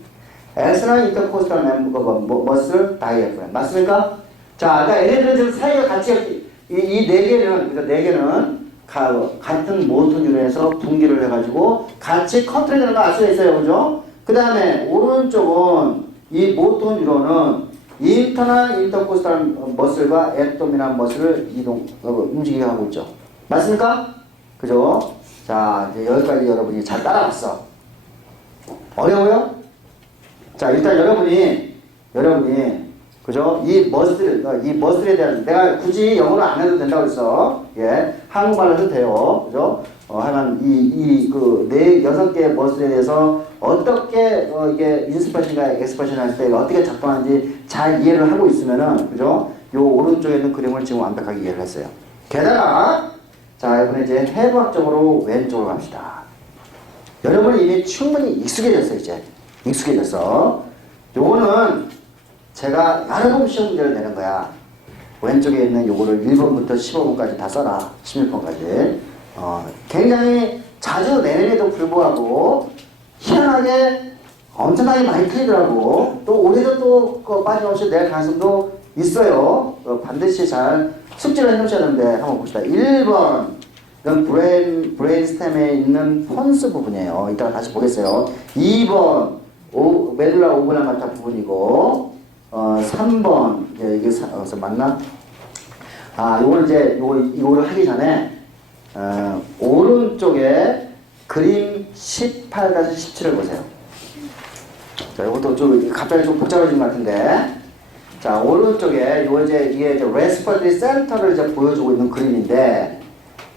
엑스터널 인터코스탈 머슬, 다이애프램. 맞습니까? 자, 그러니까 얘네들은 지금 사이가 같이 이 네 개는 같은 모터 뉴런에서 분기를 해가지고 같이 컨트롤 되는 거 알 수가 있어요. 그죠? 그 다음에 오른쪽은 이 모터 뉴런은 인터널 인터코스탈 머슬과 앱도미널 머슬을 움직이게 하고 있죠. 맞습니까? 그죠? 자, 이제 여기까지 여러분이 잘 따라왔어. 어려워요? 자, 일단 여러분이 그죠? 이 머슬에 대한 내가 굳이 영어로 안 해도 된다고 그랬어. 예, 한국말로 해도 돼요. 그죠? 하여간 네 6개의 머슬에 대해서 어떻게 이게 인스퍼션과 엑스퍼션 할 때 어떻게 작동하는지 잘 이해를 하고 있으면은 그죠? 요 오른쪽에 있는 그림을 지금 완벽하게 이해를 했어요. 게다가 자, 이번에 이제 해부학적으로 왼쪽으로 갑시다. 여러분이 이미 충분히 익숙해졌어요. 이제 익숙해졌어. 요거는 제가 여러 번 시험 문제를 내는 거야. 왼쪽에 있는 요거를 1번부터 15번까지 다 써라. 16번까지. 굉장히 자주 내는에도 불구하고 희한하게 엄청나게 많이 틀리더라고. 또 올해도 또 빠짐없이 낼 가능성도 있어요. 반드시 잘 숙지를 해놓으셔야 되는데 한번 봅시다. 1번 이건 브레인스템에 있는 폰스 부분이에요. 이따가 다시 보겠어요. 2번 메둘라 오블랑가타 부분이고 3번 이게 맞나? 요거는 이제 요거를 하기 전에 오른쪽에 그림 18-17을 보세요. 자, 이것도 좀 갑자기 좀 복잡해진 것 같은데, 자, 오른쪽에 이게 이제 레스퍼리 센터를 이제 보여주고 있는 그림인데,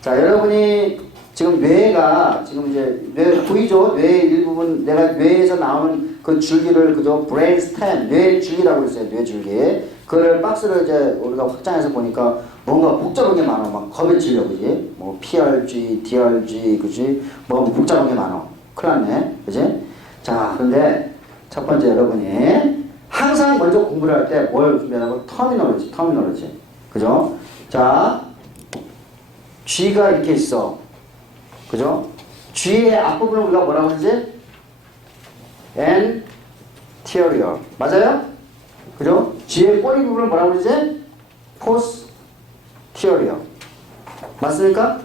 자, 여러분이 지금 뇌가 지금 이제 뇌 보이죠? 뇌의 일부분, 내가 뇌에서 나오는 그 줄기를 그죠? 브레인 스템, 뇌 줄기라고 했어요. 뇌 줄기. 그걸 박스를 이제 우리가 확장해서 보니까 뭔가 복잡한 게 많아. 막 겁에 질려, 그지? 뭐 PRG, DRG, 그지? 뭐 복잡한 게 많아. 큰일 났네, 그지? 자, 그런데 첫 번째 여러분이 항상 먼저 공부를 할 때 뭘 준비하냐고 터미널로지. 그죠? 자, G가 이렇게 있어. 그죠? G의 앞부분을 우리가 뭐라고 하지? anterior. 맞아요? 그죠? G의 꼬리 부분을 뭐라고 그러지? posterior. 맞습니까?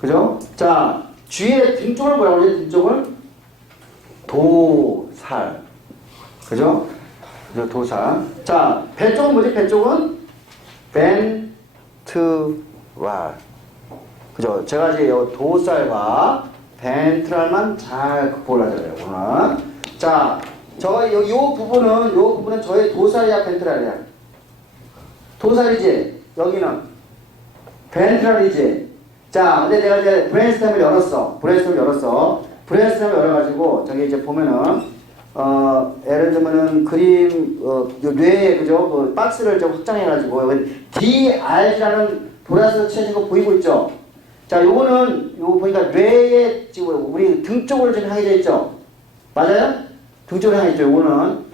그죠? 자, G의 등 쪽을 뭐라고 그러지? 등 쪽을? 도살. 그죠? 도살. 자, 배 쪽은 뭐지? 배 쪽은? ventral. 그죠? 제가 이제 도살과 벤트랄만 잘 극복을 하잖아요, 오늘. 자, 요 부분은 저의 도살이야, 벤트랄이야? 도살이지? 여기는 벤트랄이지? 자, 근데 내가 이제 브레인스템을 열었어. 브레인스템을 열어가지고, 저기 이제 보면은, 예를 들면은 그림, 뇌에, 그죠? 그 박스를 좀 확장해가지고, 여기 DRG라는 보라색 칠해진 거 보이고 있죠? 자, 요거 보니까 뇌에 지금 우리 등 쪽으로 지금 향해져 있죠? 맞아요? 등 쪽으로 향해져 있죠? 요거는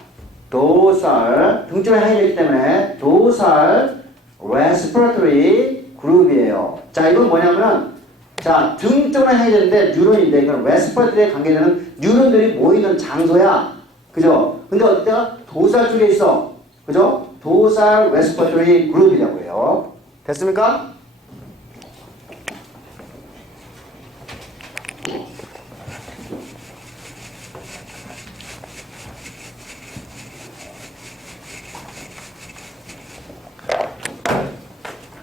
도살, 등 쪽으로 향해져 있기 때문에 도살 respiratory group이에요. 자, 이건 뭐냐면은, 자, 등 쪽으로 향해져 있는데 뉴런인데, 이건 respiratory에 관계되는 뉴런들이 모이는 장소야. 그죠? 근데 어디다가 도살 쪽에 있어. 그죠? 도살 respiratory group이라고 해요. 됐습니까?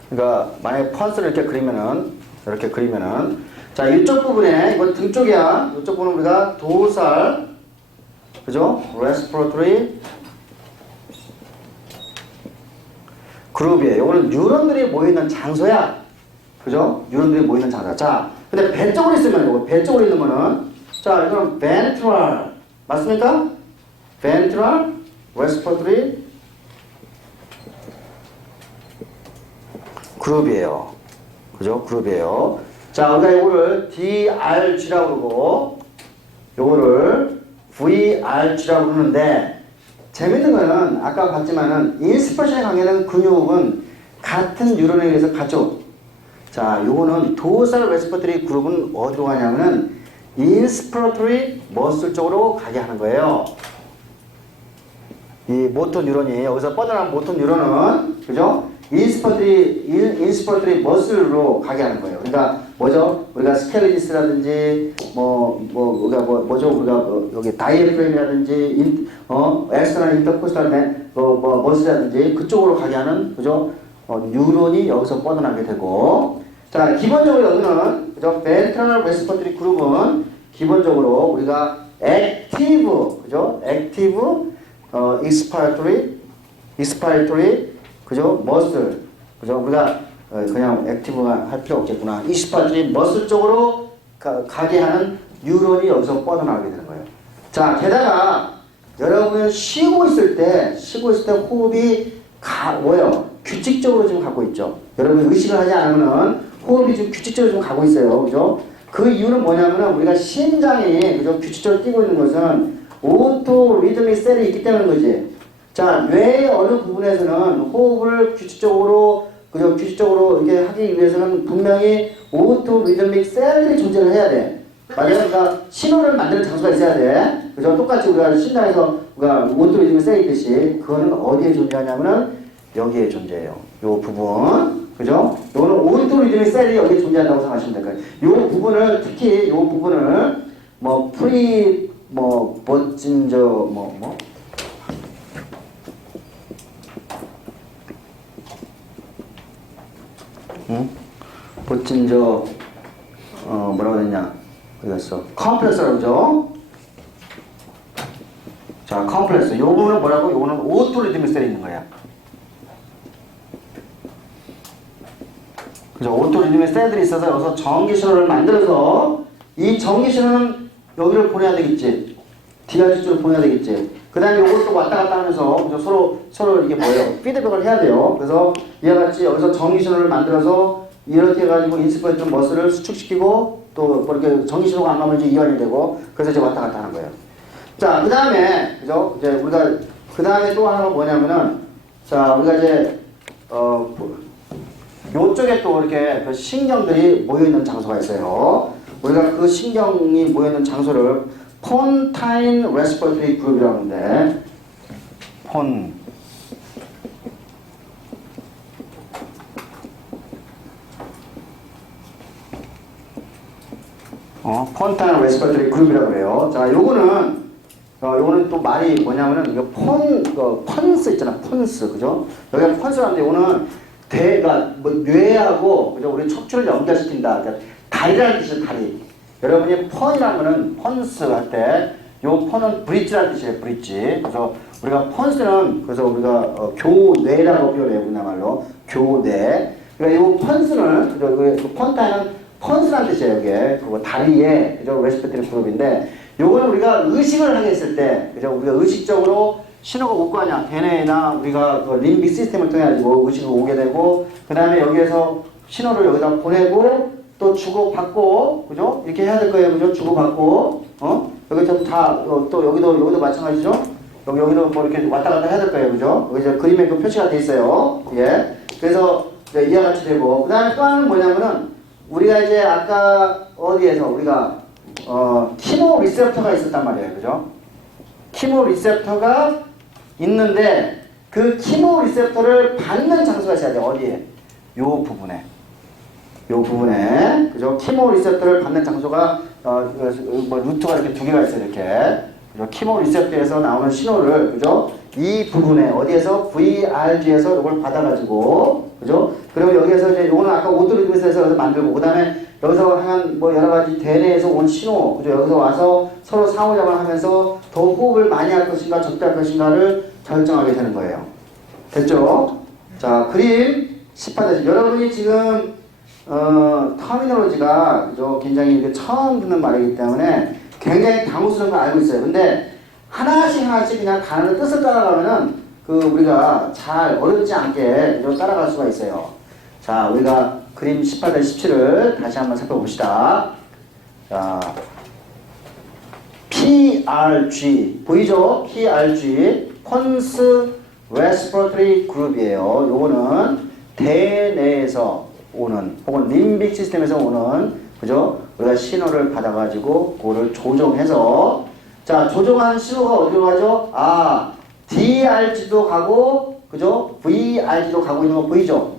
그러니까 만약에 펀스를 이렇게 그리면은 자, 이쪽 부분에 이건 등 쪽이야. 이쪽 부분은 우리가 도살, 그죠? respiratory 그룹이에요. 이거는 뉴런들이 모이는 장소야. 그죠? 뉴런들이 모이는 장소. 자, 근데 배 쪽으로 있으면 배 쪽으로 있는 거는 자, 이거는 ventral 맞습니까? ventral respiratory 그룹이에요. 그죠? 그룹이에요. 자, 우리가 이거를 DRG라고 그러고, 요거를 VRG라고 그러는데, 재밌는 거는, 아까 봤지만은, 인스퍼션에 관계되는 근육은 같은 뉴런에 의해서 가죠. 자, 요거는 도살 레스퍼터리 그룹은 어디로 가냐면은, 인스퍼터리 머슬 쪽으로 가게 하는 거예요. 이 모터 뉴런이, 여기서 뻗어난 모터 뉴런은, 그죠? 인스퍼터리 머슬로 가게 하는 거예요. 그러니까 뭐죠? 우리가 스켈리디스라든지 여기 다이애프램이라든지 엑스터널 인터코스탈 머슬이라든지 그쪽으로 가게 하는 그죠? 뉴런이 여기서 뻗어나게 되고 자 기본적으로 여기는 그죠? 벤트럴 레스퍼토리 그룹은 기본적으로 우리가 액티브 그죠? 액티브 익스파이토리 그죠? 머슬 그죠? 우리가 그냥 액티브가 할 필요 없겠구나. 익스파이토리 머슬 쪽으로 가게 하는 뉴런이 여기서 뻗어나가게 되는 거예요. 자, 게다가 여러분은 쉬고 있을 때 호흡이 뭐예요? 규칙적으로 지금 가고 있죠. 여러분 의식을 하지 않으면 호흡이 지금 규칙적으로 지금 가고 있어요. 그죠? 그 이유는 뭐냐면은 우리가 심장이 그죠? 규칙적으로 뛰고 있는 것은 오토 리듬믹 셀이 있기 때문인 거지. 자, 뇌의 어느 부분에서는 호흡을 규칙적으로 이렇게 하기 위해서는 분명히 오토 리듬믹 셀들이 존재를 해야 돼. 맞아요? 그러니까 신호를 만드는 장소가 있어야 돼. 그죠? 똑같이 우리가 심장에서 우리가 오토 리듬믹 셀이 있듯이 그거는 어디에 존재하냐면은 여기에 존재해요. 요 부분. 그죠? 요거는 오토 리듬믹 셀이 여기에 존재한다고 생각하시면 될 거예요. 요 부분을 특히 요 부분을 뭐라고 했냐? 어디 갔어? 컴프레서라고 그러죠? 자, 컴프레서. 요거는 뭐라고? 요거는 오토 리듬믹 셀이 있는 거야. 그죠? 오토 리듬믹 셀들이 있어서 여기서 전기 신호를 만들어서 이 전기 신호는 여기를 보내야 되겠지. DRG쪽으로 보내야 되겠지. 그 다음에 요것도 왔다 갔다 하면서 그죠? 서로 이게 뭐예요? 피드백을 해야 돼요. 그래서 이와 같이 여기서 전기 신호를 만들어서 이렇게 해가지고 인스파이터 머슬을 수축시키고 또 이렇게 전기 신호가 안 가면 이제 이완이 되고 그래서 이제 왔다 갔다 하는 거예요. 자, 그 다음에 그죠? 이제 우리가 그 다음에 또 하나가 뭐냐면은 자, 우리가 이제 요쪽에 또 이렇게 그 신경들이 모여 있는 장소가 있어요. 우리가 그 신경이 모여 있는 장소를 폰타인 레스퍼토리 그룹이라고 하는데 폰타인 레스퍼토리 그룹이라고 그래요. 자, 요거는 또 말이 뭐냐면은 이거 펀스 있잖아. 펀스. 그죠? 여기가 펀스라는데 요거는 뇌하고 그죠? 우리 척추를 연결시킨다. 그러니까 다리라는 뜻이에요. 다리. 여러분이 펀이라는 거는 펀스 할 때 요 펀은 브릿지라는 뜻이에요. 브릿지. 그래서 우리가 펀스는 그래서 우리가 교뇌라고 표현해요. 우리나말로 교뇌. 그러니까 요 펀스는 그 펀타는 펀스라는 뜻이에요. 이게 그거 다리에 그죠? 레스피레토리 그룹인데 요거는 우리가 의식을 하게 했을 때 그죠? 우리가 의식적으로 신호가 올 거 아니야. 대뇌나 우리가 그 림빅 시스템을 통해 가지고 의식이 오게 되고 그 다음에 여기에서 신호를 여기다 보내고 또 주고받고 그죠? 이렇게 해야 될 거예요. 그죠? 주고받고 여기 또 여기도 마찬가지죠? 여기도 뭐 이렇게 왔다 갔다 해야 될 거예요. 그죠? 여기 이제 그림에 그 표시가 돼 있어요. 예. 그래서 이와 같이 되고 그 다음에 또 하나는 뭐냐면은 우리가 이제 아까 어디에서 우리가 키모 리셉터가 있었단 말이에요. 그죠? 키모 리셉터가 있는데 그 키모 리셉터를 받는 장소가 있어야 돼요. 어디에? 요 부분에. 그죠? 키모 리셉터를 받는 장소가 루트가 이렇게 두 개가 있어요. 이렇게. 그죠? 키모 리셉터에서 나오는 신호를 그죠? 이 부분에 어디에서 VRG에서 이걸 받아가지고 그죠? 그리고 여기에서 이제 요거는 아까 오토리듬에서 만들고 그다음에 여기서 한 여러 가지 대뇌에서 온 신호 그죠? 여기서 와서 서로 상호작용을 하면서 더 호흡을 많이 할 것인가 적게 할 것인가를 결정하게 되는 거예요. 됐죠? 자, 그림 18. 여러분이 지금 터미널로지가 그죠? 굉장히 처음 듣는 말이기 때문에 굉장히 당혹스러운 걸 알고 있어요. 근데 하나씩 그냥 단어의 뜻을 따라가면은 우리가 잘 어렵지 않게 그죠? 따라갈 수가 있어요. 자, 우리가 그림 18-17을 다시 한번 살펴봅시다. 자, PRG 보이죠? PRG 펀스 레스퍼토리 그룹이에요. 요거는 대뇌에서 오는 혹은 림빅 시스템에서 오는 그죠? 우리가 신호를 받아가지고 그거를 조정해서 자 조정한 신호가 어디로 가죠? DRG도 가고 그죠? VRG도 가고 있는 거 보이죠?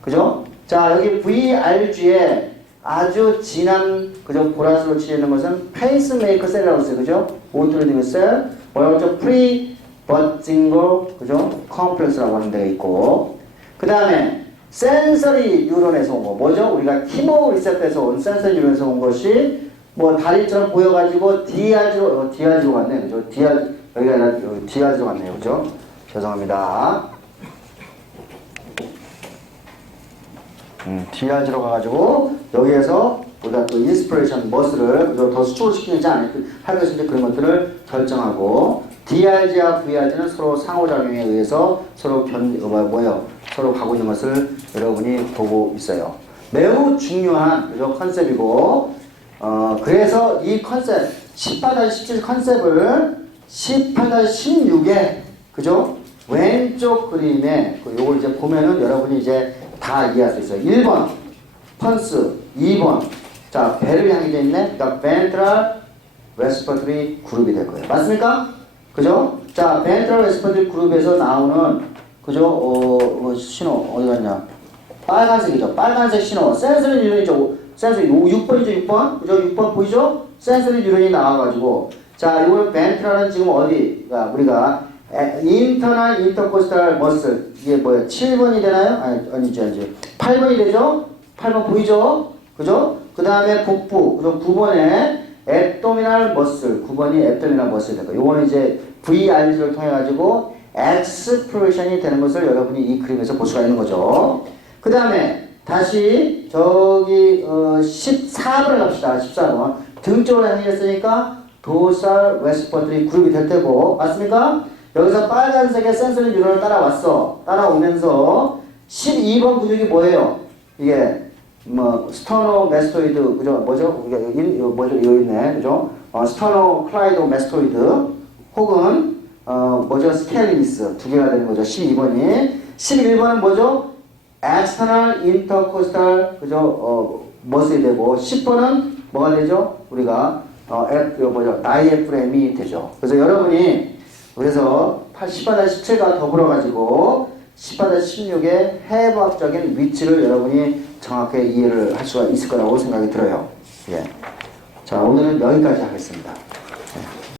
그죠? 자 여기 VRG에 아주 진한 그죠 보라색으로 칠해있는 것은 페이스메이커 셀이라고 써요. 그죠? 오토리딩 셀, 뭐라고 하죠? 프리버징글 그죠? 컴플렉스라고 하는 데가 있고, 그 다음에 센서리 뉴런에서 온 거 뭐죠? 우리가 키모 리셉터에서 온 센서리 뉴런에서 온 것이 뭐 다리처럼 보여가지고 디아즈로 갔네. 그죠? 여기가 디아즈로 갔네요. 그죠? 죄송합니다. 디아즈로 가가지고 여기에서 우리가 또 인스피레이션 머슬을 더 수축을 시키는지 할 것인지 그런 것들을 결정하고, DRG와 VRG는 서로 상호작용에 의해서 서로 서로 가고 있는 것을 여러분이 보고 있어요. 매우 중요한 그죠? 컨셉이고, 그래서 이 컨셉 18-17 컨셉을 18-16에 그죠? 왼쪽 그림에 요걸 이제 보면은 여러분이 이제 다 이해할 수 있어요. 1번 펀스, 2번 자 배를 향해 돼 있네. 그러니까 ventral respiratory 그룹이 될 거예요. 맞습니까? 그죠? 자 ventral respiratory 그룹에서 나오는 그죠? 신호 어디 갔냐? 빨간색이죠. 빨간색 신호. 센서리 뉴런이죠. 센서리 6번이죠. 6번. 그죠? 6번 보이죠? 센서리 뉴런이 나와가지고 자 이거는 ventral은 지금 어디가 우리가 인터널 인터코스탈 머슬 이게 뭐야? 7번이 되나요? 아니죠. 8번이 되죠? 8번 보이죠? 그죠? 그 다음에 복부 그죠? 9번에 앱도미널 머슬 9번이 앱도미널 머슬 될 거예요. 요거는 이제 VRG를 통해 가지고 엑스프레션이 되는 것을 여러분이 이 그림에서 볼 수가 있는 거죠. 그 다음에 다시 저기 14번을 갑시다. 14번 등 쪽으로 향했으니까 도살 레스퍼터리 그룹이 될 테고 맞습니까? 여기서 빨간색의 센서리 뉴런을 따라오면서 12번 근육이 뭐예요? 이게 뭐 스터노메스토이드 그죠? 뭐죠? 이게 뭐죠? 여기 있네. 그죠? 스터노클라이도메스토이드 혹은 뭐죠? 스켈리니스 두 개가 되는 거죠. 12번이 11번은 뭐죠? external intercostal 그죠? 머슬이 되고 10번은 뭐가 되죠? 우리가 뭐죠? 다이애프램이 되죠. 그래서 여러분이 그래서 18-17과 더불어가지고 18-16의 해부학적인 위치를 여러분이 정확하게 이해를 할 수가 있을 거라고 생각이 들어요. 예. 자, 오늘은 여기까지 하겠습니다.